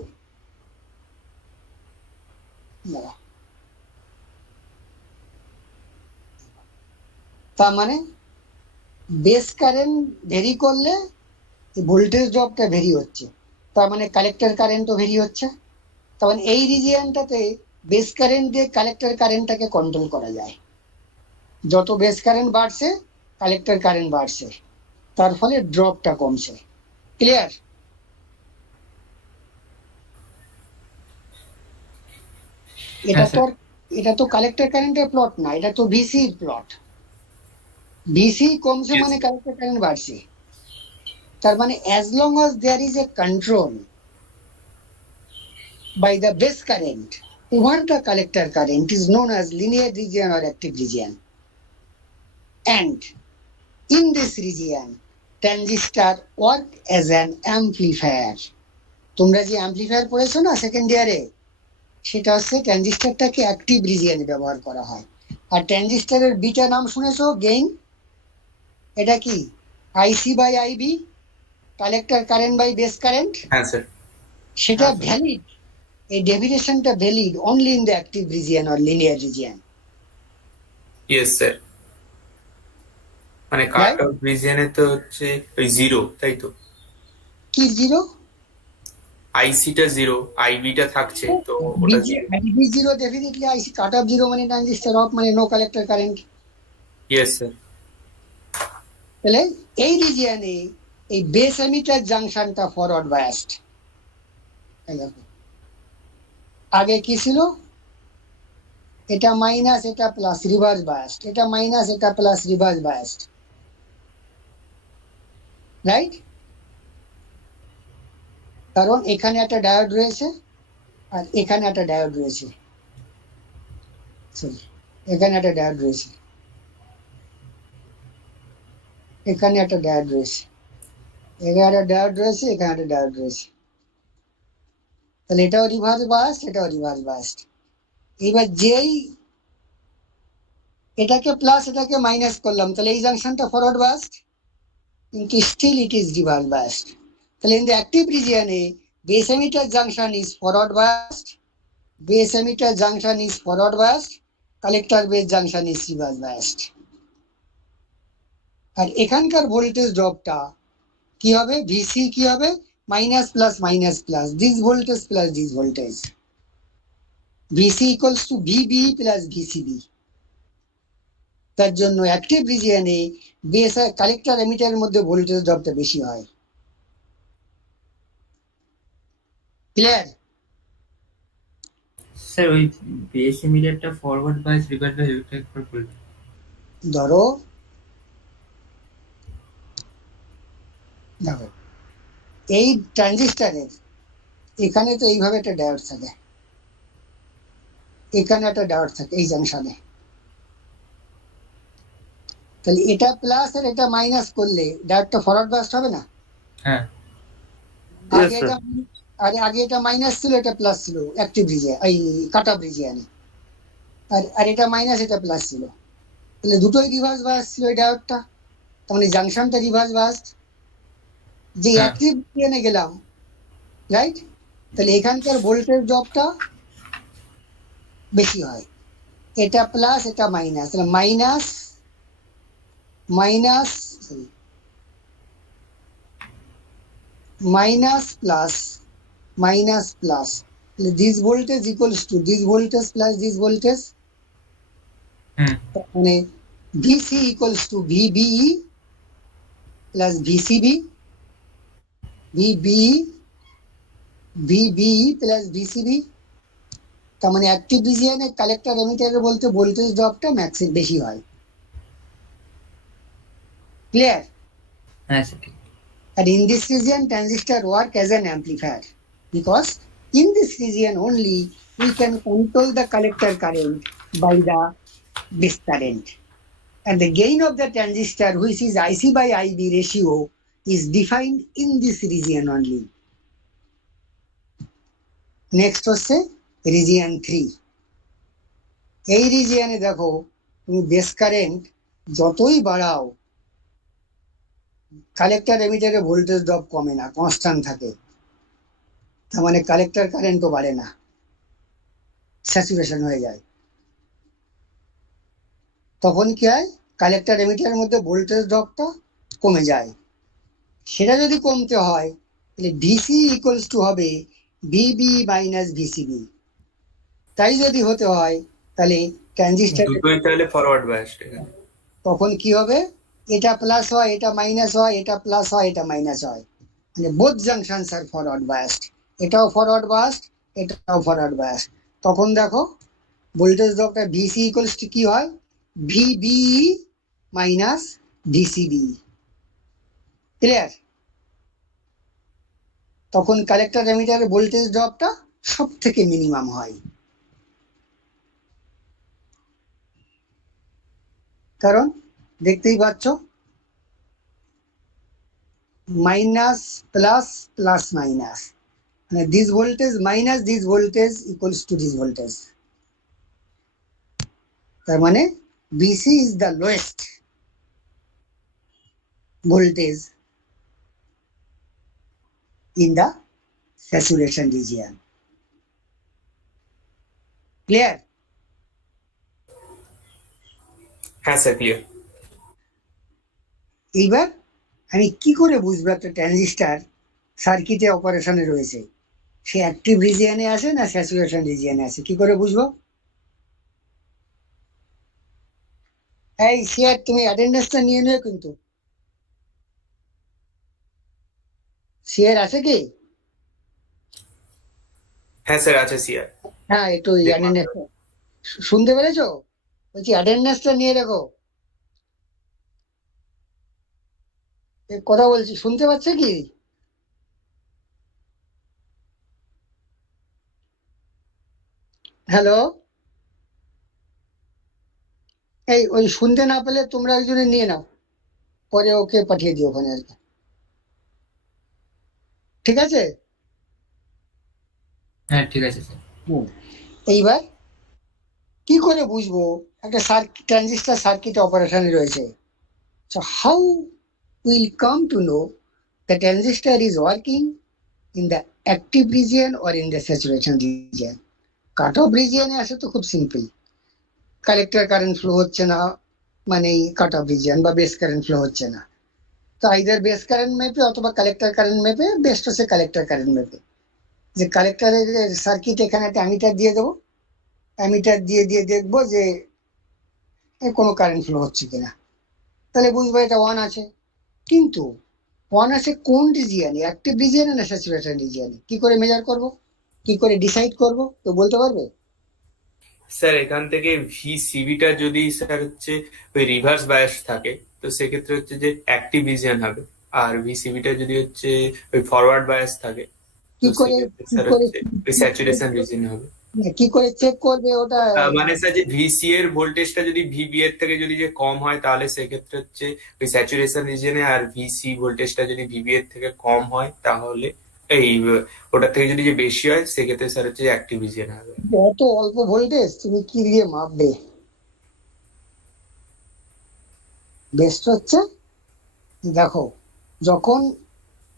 তার মানে base current very করলে ভোল্টেজ ড্রপটা ভেরি হচ্ছে, তার মানে কালেক্টর কারেন্টও ভেরি হচ্ছে। তার মানে এই রিজিয়নটাতে বেস কারেন্ট দিয়ে কালেক্টর কারেন্টটাকে কন্ট্রোল করা যায়। যত বেস কারেন্ট বাড়ছে কালেক্টর কারেন্ট বাড়ছে, তার ফলে ড্রপটা কমছে। ক্লিয়ার? এটা তো কালেক্টর কারেন্টের প্লট না, এটা তো ভিসি প্লট। ভিসি কমছে মানে কালেক্টর কারেন্ট বাড়ছে। তার মানে as long as there is a control by the base current over the collector current is known as linear region or active region. And in this region, transistor work as an amplifier. তোমরা যে amplifier পড়েছো না second ইয়ারে, সেটা হচ্ছে ট্রানজিস্টরটাকে active রিজিয়নে ব্যবহার করা হয়। আর ট্রানজিস্টরের বিটা নাম শুনেছো, গেইন। এটা কি IC by IB, collector current by base current. হ্যাঁ স্যার। সেটা ভ্যালিড, এই ডেফিনেশনটা valid only in the active region or linear region. Yes sir. মানে কাট অফ রিজিয়নে তো হচ্ছে ওই জিরো, তাই তো? কি জিরো? আইসিটা জিরো, আইবিটা থাকছে, তো ওটা IB zero definitely. IC cut off zero মানে ট্রানজিস্টর অফ, মানে no collector current. Yes sir. তাহলে এই রিজিয়নে এই বেস এমিটার জাংশনটা ফরওয়ার্ড বায়াসড। আগে কি ছিল? এটা মাইনাস, এটা প্লাস, রিভার্স বায়াসড। এটা মাইনাস, এটা প্লাস, রিভার্স বায়াসড। রাইট? কারণ এখানে একটা ডায়োড রয়েছে আর এখানে একটা ডায়োড রয়েছে, এখানে একটা ডায়োড রয়েছে, এখানে একটা ডায়োড রয়েছে, এখানে একটা ডায়োড রয়েছে, এখানে একটা ডায়োড রয়েছে। তাহলে এটাও রিভার্স বায়াসড, এটাও রিভার্স বায়াসড। এবার যেই এটাকে প্লাস এটাকে মাইনাস করলাম, তাহলে এই জাংশনটা ফরওয়ার্ড বায়াসড, কিন্তু still it is reverse biased. তাহলে ইন দ্য অ্যাক্টিভ রিজিয়নে base emitter junction is forward biased, base emitter junction is forward biased, collector base junction is reverse biased. আর এখানকার ভোল্টেজ ড্রপটা কি হবে? ভিসি কি হবে? Minus plus minus plus, this voltage plus this voltage. VC equals two VB plus VCB. তার জন্য active রিজিয়নে বেস আর কালেক্টর এমিটারের মধ্যে ভোল্টেজ ড্রপটা বেশি হয়। ক্লিয়ার? স্যার ওই বেস এমিটারটা ফরওয়ার্ড বায়াস রিভার্স বায়াস ওটা একবার বলুন। ধরো দেখো এই ট্রানজিস্টরের এখানে তো এইভাবে একটা ডায়োড থাকে, এখানে একটা ডায়োড থাকে এই জাংশনে। তাহলে এটা প্লাস আর এটা মাইনাস করলে ডায়োডটা ফরওয়ার্ড বায়াসড হবে না? হ্যাঁ। আগে এটা মাইনাস ছিল, এটা প্লাস ছিল অ্যাক্টিভ রিজিয়ন, এই কাট অফ রিজিয়নে। আর এটা মাইনাস, এটা প্লাস ছিল, তাহলে দুটোই রিভার্স বায়াস ছিল এই ডায়োডটা। তার মানে জাংশনটা রিভার্স বায়াসড। যে অ্যাক্টিভ রিজিয়নে গেলাম, রাইট, তাহলে এখানকার ভোল্টেজ ড্রপটা বেশি হয়, এটা প্লাস এটা মাইনাস, তাহলে minus minus minus plus minus plus, this voltage equals to this voltage plus this voltage, মানে VC equals to VBE plus VCB, VBE plus VCB. তার মানে অ্যাক্টিভ রিজিয়নে কালেক্টর এমিটারে বলতে ভোল্টেজ ড্রপটা ম্যাক্সিমাম বেশি হয়। ক্লিয়ার? হ্যাঁ sir ঠিক। And in this region, transistor work as an amplifier, because in this region only we can control the collector current by the base current. And the gain of the transistor, which is IC by IB ratio, is defined in this region only. Next হচ্ছে region 3. এই রিজিয়নে দেখো তুমি base current যতই বাড়াও collector এমিটারে voltage drop কমে না, constant থাকে। তার মানে কালেক্টর কারেন্টও বাড়ে না, স্যাচুরেশন হয়ে যায়। তখন কি হয়, কালেক্টর এমিটারের মধ্যে ভোল্টেজ ড্রপটা কমে যায়। সেটা যদি কমতে হয় তাহলে ভিসি ইকুয়ালস টু হবে ভিবি মাইনাস ভিসিবি। তাই যদি হতে হয় তাহলে ট্রানজিস্টর দুটোই তাহলে ফরওয়ার্ড বায়াসড এখানে। তখন কি হবে, এটা প্লাস হয় এটা মাইনাস হয়, এটা প্লাস হয় এটা মাইনাস হয়, মানে বোথ জাংশনস আর ফরওয়ার্ড বায়াসড। এটাও ফরওয়ার্ড বায়াসড, এটাও ফরওয়ার্ড বায়াসড। তখন দেখো ভোল্টেজ ড্রপটা ভিসি ইকুয়ালস টু কি হয়, ভিবিই মাইনাস ভিসিবি। ক্লিয়ার? তখন কালেক্টর এমিটারের ভোল্টেজ ড্রপটা সব থেকে মিনিমাম হয়, কারণ দেখতেই পাচ্ছ মাইনাস প্লাস প্লাস মাইনাস, মানে this voltage minus this voltage equals to this voltage. তার মানে BC is the lowest voltage in the saturation region. Clear? হ্যাঁ স্যার ক্লিয়ার। এইবার আমি কি করে বুঝবো একটা ট্রানজিস্টার সার্কিটে অপারেশনে রয়েছে, সে অ্যাক্টিভ রিজিয়নে আছে না স্যাচুরেশন রিজিয়নে আছে, কি করে বুঝবো? এই শেয়ার তুমি অ্যাটেন্ডেন্সটা নিয়ে নিও কিন্তু। শেয়ার আছে কি? হ্যাঁ স্যার আছে সিআর। হ্যাঁ একটু অ্যাটেন্ডেন্স শুনতে পেরেছো? বলছি অ্যাটেন্ডেন্সটা নিয়ে রাখো। কথা বলছি শুনতে পাচ্ছে কি? হ্যালো, এই ওই শুনতে না পেলে তোমরা একজনে নিয়ে নাও, পরে ওকে পাঠিয়ে দিও ওখানে আর কি। ঠিক আছে? হ্যাঁ ঠিক আছে স্যার। এইবার কি করে বুঝবো একটা ট্রানজিস্টর সার্কিট অপারেশনে রয়েছে? So how will come to know the transistor is working in the active region or in the saturation region? Cut off রিজিয়নে আসে তো খুব সিম্পল, কালেক্টর কারেন্ট ফ্লো হচ্ছে না মানে কাট অফ রিজিয়ন, বা বেস কারেন্ট ফ্লো হচ্ছে না। তো আইদার বেস কারেন্ট মেপে অথবা কালেক্টর কারেন্ট মেপে, বেস্ট হচ্ছে কালেক্টর কারেন্ট মেপে। যে কালেক্টরের সার্কিট এখানে একটা অ্যামিটার দিয়ে দেবো, অ্যামিটার দিয়ে দিয়ে দেখবো যে কোনো কারেন্ট ফ্লো হচ্ছে কিনা, তাহলে বুঝবো এটা ওয়ান আছে। কিন্তু ওয়ান আছে কোন রিজিয়নে, অ্যাক্টিভ রিজিয়নে না স্যাচুরেশন রিজিয়নে? কি করে মেজার করব, কি করে ডিসাইড করব, তো বলতে পারবে? স্যার এখান থেকে ভিসিবিটা যদি স্যার হচ্ছে ওই রিভার্স বায়াস থাকে তো সেক্ষেত্রে হচ্ছে যে অ্যাক্টিভ রিজিয়ন হবে, আর ভিসিবিটা যদি হচ্ছে ওই ফরওয়ার্ড বায়াস থাকে কি তো করে সেক্ষেত্রে কি স্যার করে হচ্ছে ওই স্যাচুরেশন রিজিয়ন হবে। কি করে চেক করবে ওটা? মানে স্যার যে ভিসি এর ভোল্টেজটা যদি ভিবি এর থেকে যদি যে কম হয় তাহলে সেক্ষেত্রে হচ্ছে ওই স্যাচুরেশন রিজিয়নে, আর ভিসি ভোল্টেজটা যদি ভিবি এর থেকে কম হয় তাহলে এই ওটার থেকে যদি যে বেশি হয় সেক্ষেত্রে স্যার হচ্ছে অ্যাক্টিভ রিজিয়ন হবে। অত অল্প ভোল্টেজ তুমি কি দিয়ে মাপবে? বেস্ট হচ্ছে দেখো যখন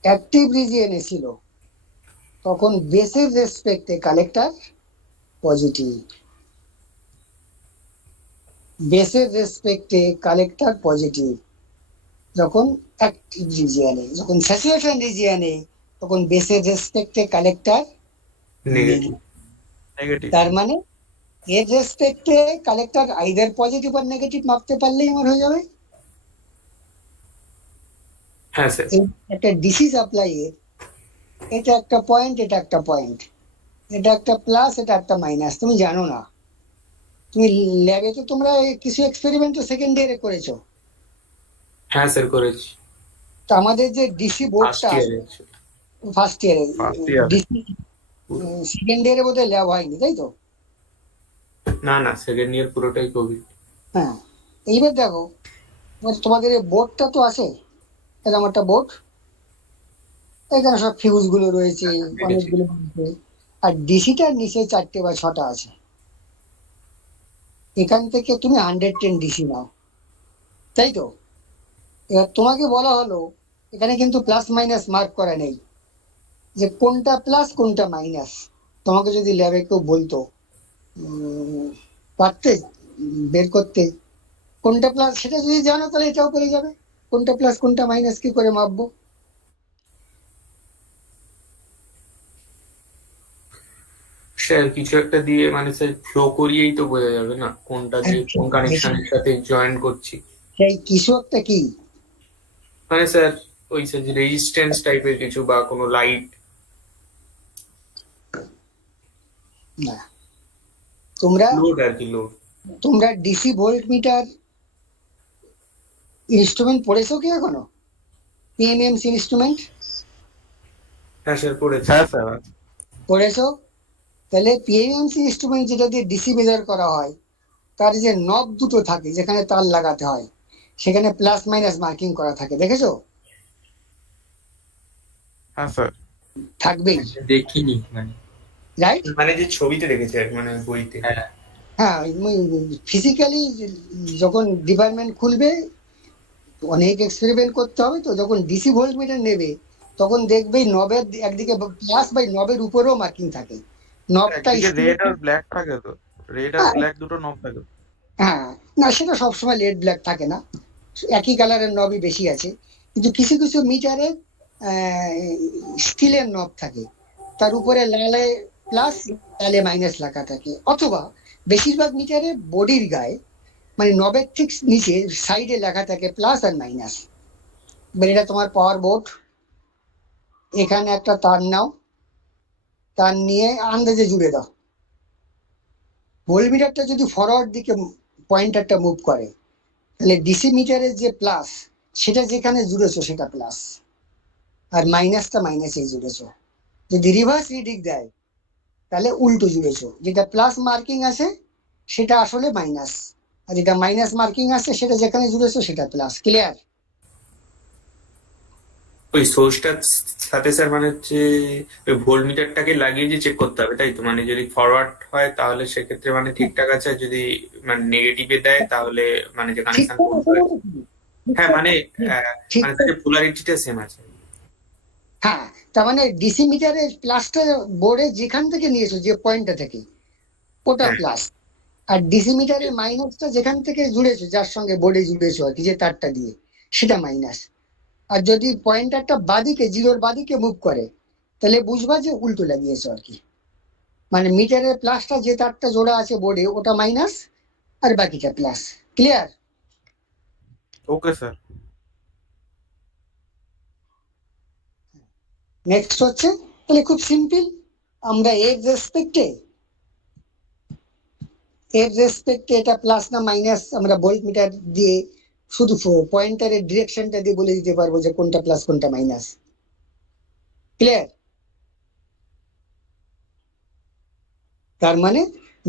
অ্যাক্টিভ রিজিয়নে ছিল তখন বেসের রেসপেক্টে কালেক্টর পজিটিভ, বেসের রেসপেক্টে কালেক্টর পজিটিভ। যখন অ্যাক্টিভ রিজিয়নে, যখন স্যাচুরেশন রিজিয়নে, তখন বেসের রেসপেক্টে কালেক্টর নেগেটিভ। Negative. তার মানে এর রেসপেক্টে কালেক্টর আইদার পজিটিভ আর নেগেটিভ মাপতে পারলেই আমার হয়ে যাবে। হ্যাঁ স্যার। এই একটা ডিসি সাপ্লাই এর, এটা একটা পয়েন্ট, এটা একটা পয়েন্ট, এটা একটা প্লাস, এটা একটা মাইনাস। তুমি জানো না, তুমি ল্যাবে তো তোমরা কিছু এক্সপেরিমেন্ট তো সেকেন্ড ইয়ারে করেছো। হ্যাঁ স্যার করেছি, তো আমাদের যে ডিসি ফার্স্ট বোর্ডটা ইয়ারে। ফার্স্ট ইয়ারে, First year. ডিসি সেকেন্ড ইয়ারে বোধহয় ল্যাব হয়নি, তাই তো? না না, সেকেন্ড ইয়ার পুরোটাই কোভিড। হ্যাঁ, এইবার দেখো, তোমাদের এই বোর্ডটা তো আছে, এরকম একটা বোর্ড, এখানে সব ফিউজ গুলো রয়েছে, অনেকগুলো রয়েছে, আর ডিসিটার নিচে 4টে বা 6টা আছে। এখান থেকে তুমি 110 ডিসি নাও, তাই তো? এবার তোমাকে বলা হলো, এখানে কিন্তু প্লাস মাইনাস মার্ক করা নেই, যে কোনটা প্লাস কোনটা মাইনাস। তোমাকে যদি ল্যাবে কেউ বলতো, পারতে বের করতে কোনটা প্লাস, সেটা যদি জানো তাহলে এটাও করে যাবে। কোনটা প্লাস কোনটা মাইনাস কি করে মাপবো? স্যার কিছু একটা দিয়ে মানে স্যার ফ্লো করিয়েই তো বোঝা যাবে না কোনটা দিয়ে কোন কানেকশনের সাথে জয়েন করছি। সেই কিছু একটা কি, মানে স্যার ওই স্যার যে রেজিস্ট্যান্স টাইপের কিছু বা কোনো লাইট। না, তোমরা লোড আর কি, লোড। তোমরা ডিসি ভোল্ট মিটার ইনস্ট্রুমেন্ট পড়েছো কি এখনো? পিএমএমসি ইনস্ট্রুমেন্ট হ্যাঁ স্যার পড়েছি। হ্যাঁ স্যার। পড়েছো? তাহলে পিএমএমসি ইনস্ট্রুমেন্ট যেটা দিয়ে ডিসি মেজার করা হয়, তার যে নব দুটো থাকে যেখানে তার লাগাতে হয়, সেখানে প্লাস মাইনাস মার্কিং করা থাকে, দেখেছো? হ্যাঁ স্যার। থাকবেই, দেখিনি মানে। রাইট? মানে যে ছবিতে দেখেছি আর কি, মানে বইতে। হ্যাঁ হ্যাঁ, ফিজিক্যালি যখন ডিপার্টমেন্ট খুলবে অনেক এক্সপেরিমেন্ট করতে হবে, তো যখন ডিসি ভোল্ট মিটার নেবে তখন দেখবে নবের একদিকে প্লাস বাই নবের উপরেও মার্কিং থাকে, নবটা একদিকে রেড আর ব্ল্যাক থাকে তো, রেড আর ব্ল্যাক দুটো নব থাকে। হ্যাঁ, না সেটা সবসময় লেড ব্ল্যাক থাকে না, একই কালারের নবই বেশি আছে, কিন্তু কিছু কিছু মিটারে স্টিলের নব থাকে, তার উপরে লালে প্লাস লালে মাইনাস লেখা থাকে, অথবা বেশিরভাগ মিটারে বডির গায়ে মানে নবের ঠিক নিচে সাইডে লেখা থাকে প্লাস আর মাইনাস। এটা তোমার পাওয়ার বোর্ড, এখানে একটা তার নাও, তার নিয়ে আন্দাজে জুড়ে দাও। ভোল্টমিটারটা যদি ফরওয়ার্ড দিকে পয়েন্টারটা মুভ করে, তাহলে ডিসি মিটারের যে প্লাস সেটা যেখানে জুড়েছো সেটা প্লাস, আর মাইনাসটা মাইনাসে জুড়েছো। যদি রিভার্স রিডিং দেয় তাহলে উল্টো জুড়েছো, যেটা প্লাস মার্কিং আছে সেটা আসলে মাইনাস, আর যেটা মাইনাস মার্কিং আছে সেটা যেখানে জুড়েছো সেটা প্লাস। ক্লিয়ার? ওই সোর্সটার সাথে স্যার মানে হচ্ছে ওই ভোল্ট মিটারটাকে লাগিয়ে যে চেক করতে হবে, তাই তো? মানে যদি ফরওয়ার্ড হয় তাহলে সেক্ষেত্রে মানে ঠিকঠাক আছে, আর যদি মানে নেগেটিভে দেয় তাহলে মানে যে কানেকশন করতে হয়। হ্যাঁ মানে ঠিক, মানে তাদের পোলারিটিটা সেম আছে। হ্যাঁ, তার মানে ডিসি মিটারের প্লাসটা বোর্ডে যেখান থেকে নিয়েছো যে পয়েন্টটা থেকে ওটা হ্যাঁ প্লাস, আর ডিসি মিটারের মাইনাসটা যেখান থেকে জুড়েছো যার সঙ্গে বোর্ডে জুড়েছো আর কি, যে তারটা দিয়ে, সেটা মাইনাস। আর যদি পয়েন্টারটা বাদিকে জিরোর বাদিকে মুভ করে তাহলে বুঝবা যে উল্টো লাগিয়েছো আর কি, মানে মিটারের প্লাসটা যে তারটা জোড়া আছে বোর্ডে ওটা মাইনাস আর বাকিটা plus. Clear? Okay sir. Next হচ্ছে, তাহলে খুব সিম্পল, আমরা এর রেসপেক্টে এটা প্লাস না মাইনাস আমরা ভোল্ট মিটার দিয়ে শুধু পয়েন্টারের ডিরেকশনটা দিয়ে বলে দিতে পারবো যে কোনটা প্লাস কোনটা মাইনাস। ক্লিয়ার? তার মানে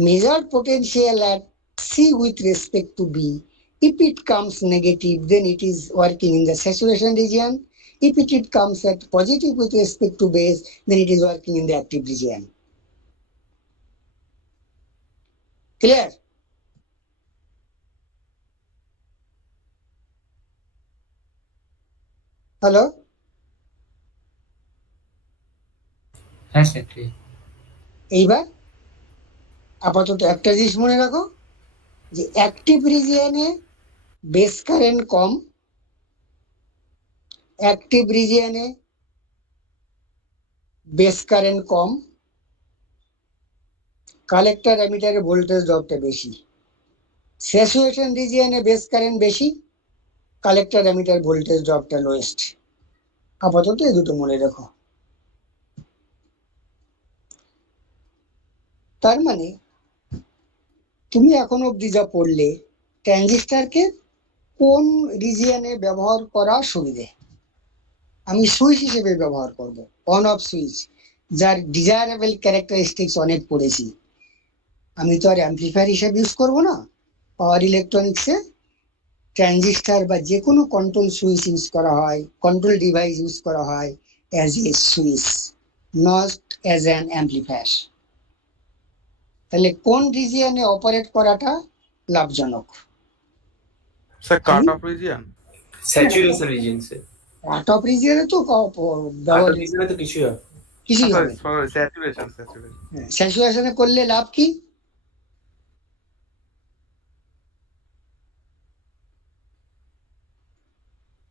measured potential at C with respect to B, if it comes negative then it is working in the saturation region, if it comes at positive with respect to base then it is working in the active region. Clear? Hello? হ্যাঁ sir clear. এইবার আপাতত একটা জিনিস মনে রাখো, যে active রিজিয়নে base current কম, active রিজিয়নে বেস কারেন্ট কম, কালেক্টর অ্যামিটারের ভোল্টেজ ড্রপটা বেশি। স্যাচুরেশন রিজিয়নে বেস কারেন্ট বেশি, কালেক্টর অ্যামিটার ভোল্টেজ ড্রপটা লোয়েস্ট। আপাতত এই দুটো মনে রেখো। তার মানে তুমি এখন অব্দি যা পড়লে, ট্রানজিস্টরকে কোন রিজিয়নে ব্যবহার করা সুবিধে, আমি সুইচ হিসেবে ব্যবহার করব, অন অফ সুইচ, যার ডিজায়ারেবল ক্যারেক্টারিস্টিক্স অনেক পড়েছি। আমি তো আর অ্যাম্পলিফায়ার হিসেবে ইউজ করব না। পাওয়ার ইলেকট্রনিক্সে ট্রানজিস্টর বা যে কোনো কন্ট্রোল সুইচ ইউজ করা হয়, কন্ট্রোল ডিভাইস ইউজ করা হয় as a switch, not as an amplifier. তাহলে কোন রিজিয়নে অপারেট করাটা লাভজনক? Sir cut off region. Saturation region sir. Cut off রিজিয়নে তো কাট অফ রিজিয়নে তো কিছুই হবে না। কিছুই হবে না। Saturation saturation. স্যাচুরেশনে করলে লাভ কি?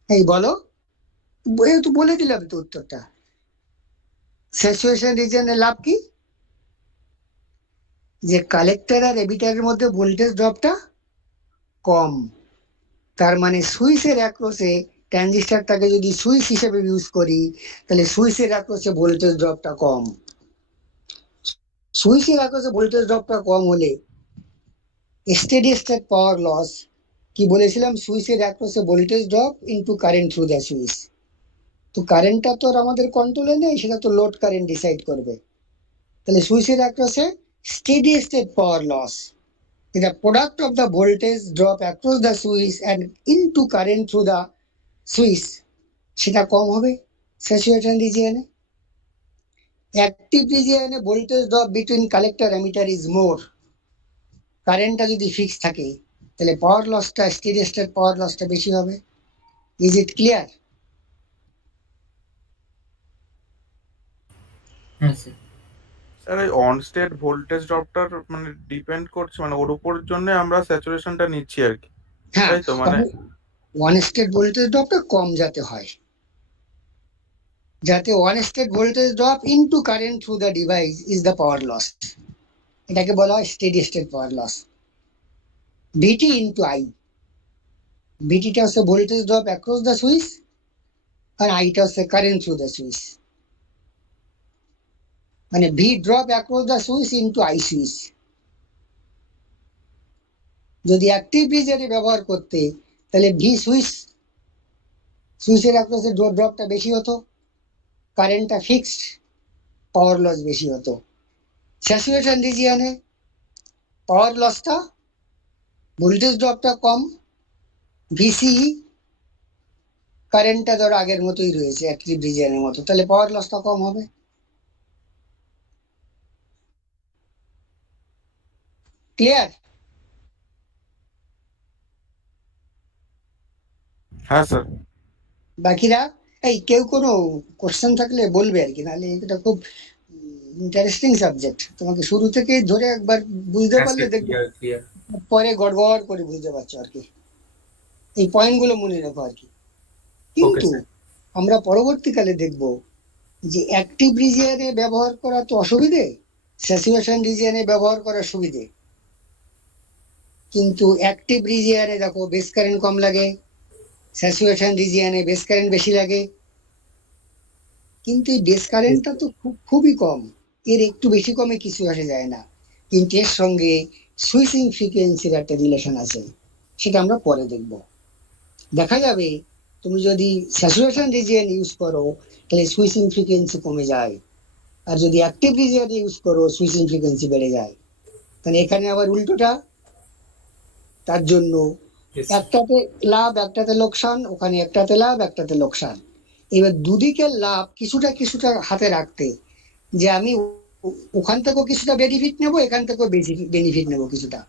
এই বলো, এই তো বলে দিলাম তো উত্তরটা। স্যাচুরেশন রিজিয়নে লাভ কি? যে কালেক্টর আর এমিটারের মধ্যে ভোল্টেজ ড্রপটা কম। তার মানে সুইচের অ্যাক্রসে ট্রানজিস্টরটাকে যদি সুইচ হিসেবে ইউজ করি, তাহলে সুইচের অ্যাক্রসে ভোল্টেজ ড্রপটা কম। সুইচের অ্যাক্রসে ভোল্টেজ ড্রপটা কম হলে স্টেডি স্টেট পাওয়ার লস, কি বলেছিলাম, সুইচের অ্যাক্রসে voltage drop into current through the switch. তো কারেন্টটা তো আর আমাদের কন্ট্রোলে নেই, সেটা তো লোড কারেন্ট ডিসাইড করবে। তাহলে সুইচের অ্যাক্রসে steady state power loss, the product of the voltage drop across the switch and into current through the switch, সেটা কম হবে স্যাচুরেশন রিজিয়নে। অ্যাক্টিভ রিজিয়নে voltage drop between collector emitter is more. কারেন্টটা যদি ফিক্স থাকে, তাহলে পাওয়ার লসটা, স্টেডি স্টেট পাওয়ার লসটা বেশি হবে। Is it clear? হ্যাঁ স্যার। স্যার এই অন স্টেট ভোল্টেজ ড্রপটার মানে ডিপেন্ড করছে, মানে ওর উপর জন্য আমরা স্যাচুরেশনটা নিচ্ছি আর কি, হ্যাঁ, তাই তো? মানে ওয়ান স্টেট ভোল্টেজ ড্রপটা কম যাতে হয়, যাতে on state voltage drop into current through the device is the power loss, এটাকে বলা হয় steady state power loss. VT into I, VTটা হচ্ছে voltage drop across the switch, আর আইটা হচ্ছে কারেন্ট থ্রু দ্য সুইচ। মানে V drop across the switch into I switch. যদি অ্যাক্টিভ রিজিয়নে ব্যবহার করতে, তাহলে V সুইচ, সুইচের অ্যাক্রসে ড্রপটা বেশি হতো, কারেন্টটা ফিক্সড, পাওয়ার লস বেশি হতো। স্যাচুরেশন রিজিয়নে পাওয়ার লসটা, ভোল্টেজ ড্রপটা কম, VCE, কারেন্টটা ধরো আগের মতোই রয়েছে অ্যাক্টিভ রিজিয়নের মতো, তাহলে পাওয়ার লসটা কম হবে। ক্লিয়ার? হ্যাঁ স্যার। বাকিরা এই কেউ কোনো কোশ্চেন থাকলে বলবে আর কি, নাহলে এটা খুব ইন্টারেস্টিং সাবজেক্ট। তোমাকে শুরু থেকে ধরে একবার বুঝতে পারলে দেখবে ক্লিয়ার। পরে গড়গড় করে বুঝতে পারছো আর কি। এই পয়েন্টগুলো মনে রাখো আর কি। কিন্তু স্যার। আমরা পরবর্তীকালে দেখব যে অ্যাক্টিভ রিজিয়নে ব্যবহার করা তো অসুবিধে, স্যাচুরেশন রিজিয়নে ব্যবহার করা সুবিধে। কিন্তু অ্যাক্টিভ রিজিয়নে দেখো বেস কারেন্ট কম লাগে, স্যাচুরেশন রিজিয়নে বেস কারেন্ট বেশি লাগে। কিন্তু এই বেস কারেন্টটা তো খুবই কম, এর একটু বেশি কমে কিছু আসে যায় না। কিন্তু এর সঙ্গে সুইচিং ফ্রিকোয়েন্সির একটা রিলেশন আছে, সেটা আমরা পরে দেখব। দেখা যাবে তুমি যদি স্যাচুরেশন রিজিয়ন ইউজ করো, তাহলে সুইচিং ফ্রিকোয়েন্সি কমে যায়, আর যদি অ্যাক্টিভ রিজিয়ন ইউজ করো সুইচিং ফ্রিকোয়েন্সি বেড়ে যায়। তাহলে এখানে আবার উল্টোটা। তার জন্য একটাতে লাভ একটাতে লোকসান, ওখানে একটাতে লাভ একটাতে লোকসান। এবার দুদিকের লাভ কিছুটা কিছুটা হাতে রাখতে, যে আমি ওখান থেকেও কিছুটা বেনিফিট নেবো, এখান থেকেও বেশি বেনিফিট নেবো কিছুটা।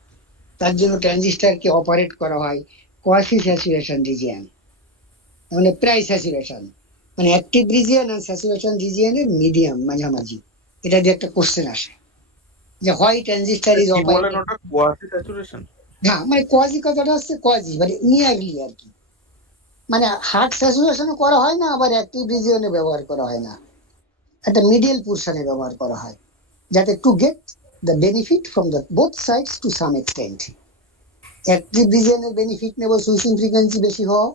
তার জন্য ট্রানজিস্টরকে অপারেট করা হয় কোয়াসি স্যাচুরেশন রিজিয়ন, মানে প্রায় স্যাচুরেশন, মানে অ্যাক্টিভ রিজিয়ন আর স্যাচুরেশন রিজিয়নের মিডিয়াম, মাঝামাঝি। এটা দিয়ে একটা কোশ্চেন আসে যে হোয়াই ট্রানজিস্টার ইজ কি বলেন অপারেটিং। ওটা কোয়াসি স্যাচুরেশন? হ্যাঁ, মানে কোয়াজি কথাটা হচ্ছে কোয়াজি মানে নিয়ারলি আর কি, মানে হার্ড স্যাচুরেশনও করা হয় না, আবার অ্যাক্টিভ রিজিয়নে ব্যবহার করা হয় না, একটা মিডিয়াল পোর্শনে ব্যবহার করা হয়, যাতে to get the benefit from the both sides to some extent. Active রিজিয়নের বেনিফিট নেব সুইচিং ফ্রিকোয়েন্সি বেশি হওয়া,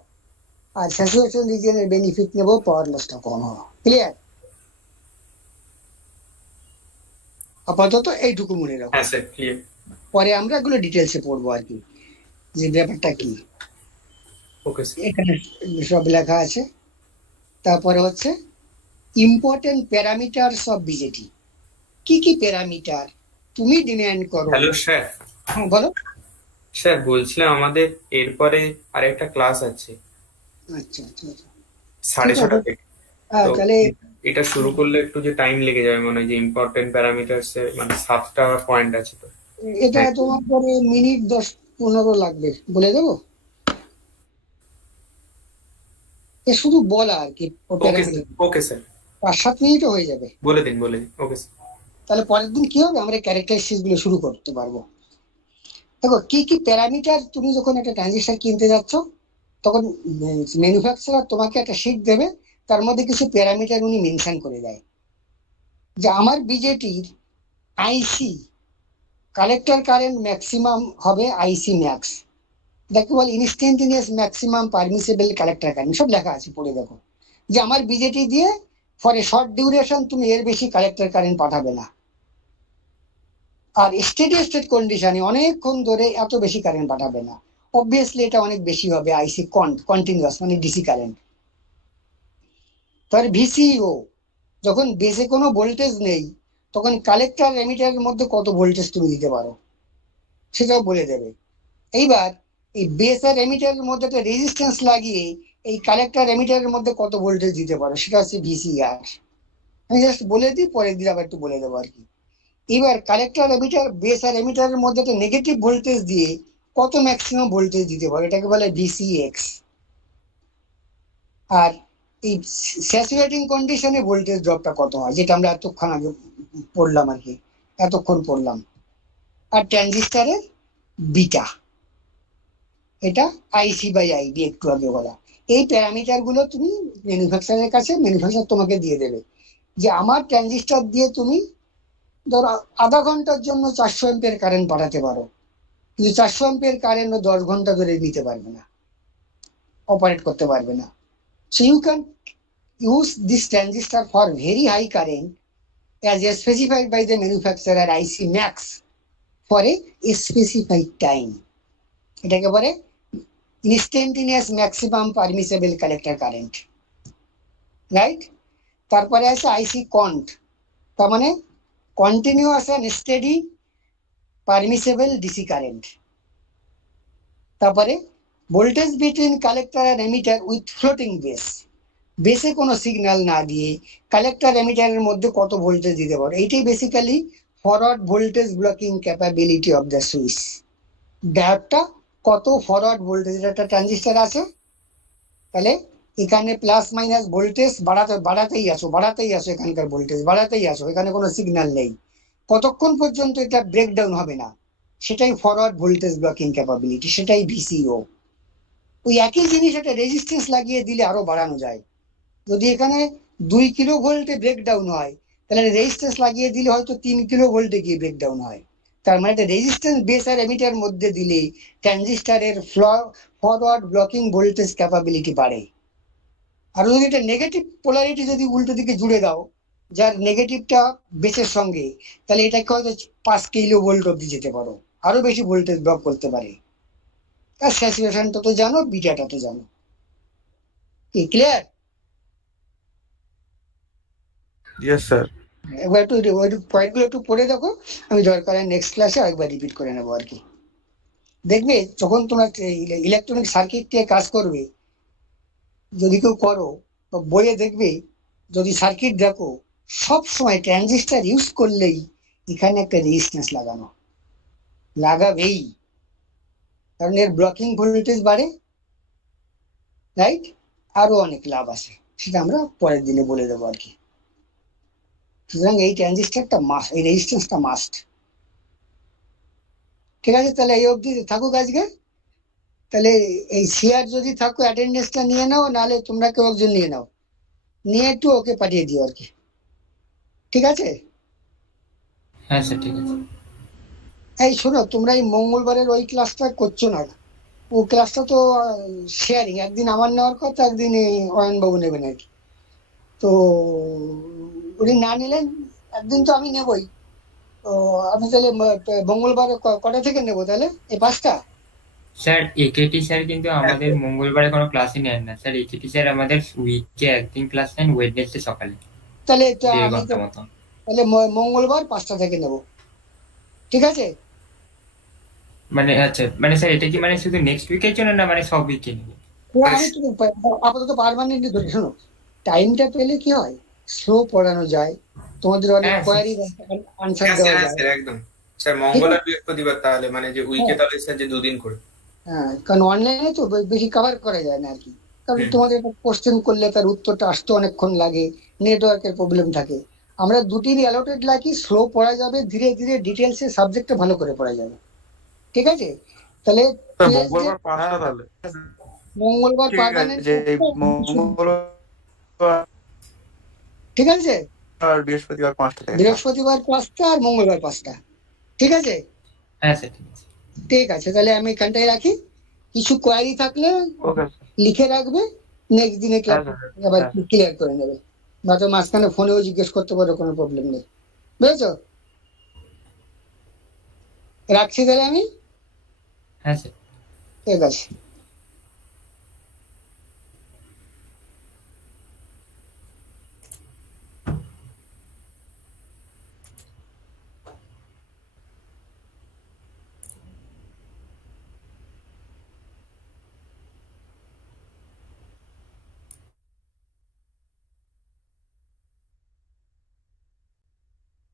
আর স্যাচুরেশন রিজিয়নের বেনিফিট নেব পাওয়ার লসটা কম হওয়া। ক্লিয়ার? আপাতত এইটুকু মনে রাখো, হ্যাঁ স্যার, ক্লিয়ার। পরে আমরা এগুলো ডিটেলসে পড়বো আর কি, যে ব্যাপারটা কি। Okay sir. এখানে সব লেখা আছে। তারপরে হচ্ছে ইম্পর্টেন্ট প্যারামিটারস অফ বিজেটি। কি কি প্যারামিটার তুমি ডিমান্ড করো? Hello sir. হ্যাঁ বলো। স্যার বলছিলাম আমাদের এরপরে আরেকটা ক্লাস আছে আচ্ছা আচ্ছা আচ্ছা, 6:30 থেকে। তো তাহলে এটা শুরু করলে একটু যে টাইম লেগে যাবে মনে হয়, যে ইম্পর্টেন্ট প্যারামিটার্স এর মানে 7টা পয়েন্ট আছে তো। এটা তোমার পরে মিনিট 10-15 লাগবে, বলে দেবো। এ শুধু বলা আর কি, ওকে স্যার, ওকে স্যার, 5-7 মিনিটও হয়ে যাবে। বলে দিন। Okay sir. তাহলে পরের দিন কি হবে, আমরা ক্যারেক্টারিস্টিক্স গুলো শুরু করতে পারবো। দেখো কি কি প্যারামিটার, তুমি যখন একটা ট্রানজিস্টর কিনতে যাচ্ছ তখন ম্যানুফ্যাকচারার তোমাকে একটা শিট দেবে, তার মধ্যে কিছু প্যারামিটার উনি মেনশন করে দেয়, যে আমার বিজেটির আইসি কালেক্টর কারেন্ট ম্যাক্সিমাম হবে আইসি ম্যাক্স, যাকে বলে instantaneous maximum permissible collector current, সব লেখা আছে, পড়ে দেখো। যে আমার বিজেটি দিয়ে ফর এ শর্ট ডিউরেশন তুমি এর বেশি কালেক্টর কারেন্ট পাঠাবে না, আর স্টেডি স্টেট কন্ডিশনে অনেকক্ষণ ধরে এত বেশি কারেন্ট পাঠাবে না। অবভিয়াসলি এটা অনেক বেশি হবে আইসি কন্টিনিউয়াস মানে ডিসি কারেন্ট। তার ভিসিও, যখন বেসে কোনো ভোল্টেজ নেই তখন কালেক্টর এমিটারের মধ্যে কত ভোল্টেজ তুমি দিতে পারো সেটাও বলে দেবে। এইবার এই বেস আর এমিটারের মধ্যে একটা রেজিস্ট্যান্স লাগিয়ে এই কালেক্টর এমিটারের মধ্যে কত ভোল্টেজ দিতে পারো সেটা হচ্ছে ভিসিআর। আমি জাস্ট বলে দিই, পরের দিন আবার একটু বলে দেবো আর কি। এবার কালেক্টর এমিটার বেস আর এমিটারের মধ্যে একটা নেগেটিভ ভোল্টেজ দিয়ে কত ম্যাক্সিমাম ভোল্টেজ দিতে পারো, এটাকে বলে ভিসিএক্স। আর এই স্যাচুরেটিং কন্ডিশনে ভোল্টেজ ড্রপটা কত হয়, যেটা আমরা এতক্ষণ আগে পড়লাম আর কি, এতক্ষণ পড়লাম। আর ট্রানজিস্টারের বিটা, এটা আইসি বাই আইডি একটু আগে বলা। এই প্যারামিটার গুলো তুমি ম্যানুফ্যাকচারের কাছে, ম্যানুফ্যাকচার তোমাকে দিয়ে দেবে যে আমার ট্রানজিস্টার দিয়ে তুমি ধরো আধা ঘন্টার জন্য 400 অ্যাম্পিয়ার কারেন্ট পাঠাতে পারো, কিন্তু 400 অ্যাম্পিয়ার কারেন্ট 10 ঘন্টা ধরে নিতে পারবে না, অপারেট করতে পারবে না। So you can use this transistor for very high current as specified by the manufacturer IC max for a specified time. এটাকে বলে instantaneous maximum permissible collector current, right? তারপরে আছে আইসি কন্ট, তার মানে continuous and steady permissible DC current. তারপরে voltage between collector আর emitter with floating base, বেসে কোনো সিগন্যাল না দিয়ে কালেক্টর এমিটারের মধ্যে কত ভোল্টেজ দিতে পারো, এইটাই basically forward voltage blocking capability of the switch. ডায়োডটা কত ফরওয়ার্ড ভোল্টেজ, একটা ট্রানজিস্টার আছে, তাহলে এখানে প্লাস মাইনাস ভোল্টেজ বাড়াতেই আসো, এখানকার ভোল্টেজ বাড়াতেই আসো, এখানে কোনো সিগন্যাল নেই, কতক্ষণ পর্যন্ত এটা ব্রেকডাউন হবে না, সেটাই ফরওয়ার্ড ভোল্টেজ ব্লকিং ক্যাপাবিলিটি, সেটাই ভিসিও। ওই একই জিনিস একটা রেজিস্ট্যান্স লাগিয়ে দিলে আরো বাড়ানো যায়। যদি এখানে 2 কিলো ভোল্টে ব্রেকডাউন হয়, তাহলে রেজিস্ট্যান্স লাগিয়ে দিলে হয়তো 3 কিলো ভোল্টে গিয়ে ব্রেকডাউন হয়। তার মানে একটা রেজিস্ট্যান্স বেস আর এমিটার মধ্যে দিলে ট্রানজিস্টারের ফরওয়ার্ড ব্লকিং ভোল্টেজ ক্যাপাবিলিটি বাড়ে। আর যদি এটা নেগেটিভ পোলারিটি যদি উল্টো দিকে জুড়ে দাও, যার নেগেটিভটা বেসের সঙ্গে, তাহলে এটাকে হয়তো 5 কিলো ভোল্ট অব্দি যেতে পারো, আরো বেশি ভোল্টেজ ড্রপ করতে পারে। আর স্যাচুরেশনটা তো জানো, বিটাটা তো জানো। কি ক্লিয়ার? Yes sir. একবার একটু পয়েন্টগুলো একটু পড়ে দেখো, আমি দরকার নেক্সট ক্লাসে একবার রিপিট করে নেবো আর কি। দেখবে যখন তোমরা ইলেকট্রনিক সার্কিট নিয়ে কাজ করবে, যদি কেউ করো তো বইয়ে দেখবে, যদি সার্কিট দেখো সব সময় ট্রানজিস্টার ইউজ করলেই এখানে একটা রেজিস্ট্যান্স লাগাবেই, কারণ এর ব্লকিং ভোল্টেজ বাড়ে, রাইট? আরো অনেক লাভ আছে, সেটা আমরা পরের দিনে বলে দেবো আর কি। সুতরাং এই ট্রানজিস্টরটা মাস্ট, এই রেজিস্ট্যান্সটা মাস্ট। ঠিক আছে, তাহলে এই অবধি থাকুক আজকে। তাহলে এই সিআর যদি থাকো অ্যাটেন্ডেন্সটা নিয়ে নাও, নাহলে তোমরা কেউ একজন নিয়ে নাও, নিয়ে একটু ওকে পাঠিয়ে দিও আর কি। ঠিক আছে? হ্যাঁ স্যার ঠিক আছে। এই শোনো, তোমরা এই মঙ্গলবারের ওই ক্লাসটা করছো না, ও ক্লাসটা তো শেয়ারিং, একদিন আমার নেওয়ার কথা, একদিন এই অয়নবাবু নেবেন আর কি। তো উনি না নিলেন, একদিন তো আমি নেবই। তো আমি তাহলে মঙ্গলবার কটা থেকে নেবো তাহলে? এই 5টা? স্যার একেটি স্যার কিন্তু আমাদের মঙ্গলবারে কোনো ক্লাসই নেন না স্যার। একেটি স্যার আমাদের উইকে একদিন ক্লাস নেন, ওয়েডনেসডে সকালে তাহলে তো 1.5 আমি ঘন্টা মতো। তাহলে মঙ্গলবার 5টা থেকে নেবো। ঠিক আছে? মানে আচ্ছা, মানে স্যার এটা কি মানে শুধু নেক্সট উইকের জন্য না মানে সব উইকে নেবে? তো আমি তো আপাতত পার্মানেন্টলি ধরে, শোনো, টাইমটা পেলে কি হয়, স্লো পড়ানো যায়, তোমাদের অনেক হ্যাঁ, কোয়ারি আনসার হ্যাঁ দেওয়া স্যার, যায়। স্যার একদম স্যার, মঙ্গল আর বৃহস্পতিবার তাহলে মানে যে উইকে হ্যাঁ। তাহলে স্যার যে 2 দিন করে। হ্যাঁ, কারণ অনলাইনে তো বেশি কভার করা যায় না আর কি। কারণ হুম। তোমাদের কোশ্চেন করলে তার উত্তরটা আসতে অনেকক্ষণ লাগে, নেটওয়ার্কের প্রবলেম থাকে। আমরা দুটিরই অ্যালোটেড রাখি, স্লো পড়া যাবে, ধীরে ধীরে ডিটেলসে সাবজেক্টটা ভালো করে পড়া যাবে। ঠিক আছে? তাহলে স্যার Tuesday, মঙ্গলবার 5টা তাহলে। মঙ্গলবার ঠিক পার্মানেন্ট। আছে, এই মঙ্গলবার ঠিক আছে, আর বৃহস্পতিবার 5টা থেকে। বৃহস্পতিবার 5টা আর মঙ্গলবার 5টা। ঠিক আছে? হ্যাঁ স্যার ঠিক আছে। ঠিক আছে, তাহলে আমি এখানটায় রাখি। কিছু কোয়ারি থাকলে ওকে স্যার। লিখে রাখবে, নেক্সট দিনে ক্লাস হ্যাঁ, আবার হ্যাঁ। ক্লিয়ার করে নেবে, বা তো মাঝখানে ফোনেও জিজ্ঞেস করতে পারো, কোনো প্রবলেম নেই। বুঝেছো? রাখছি তাহলে আমি। হ্যাঁ স্যার। ঠিক আছে।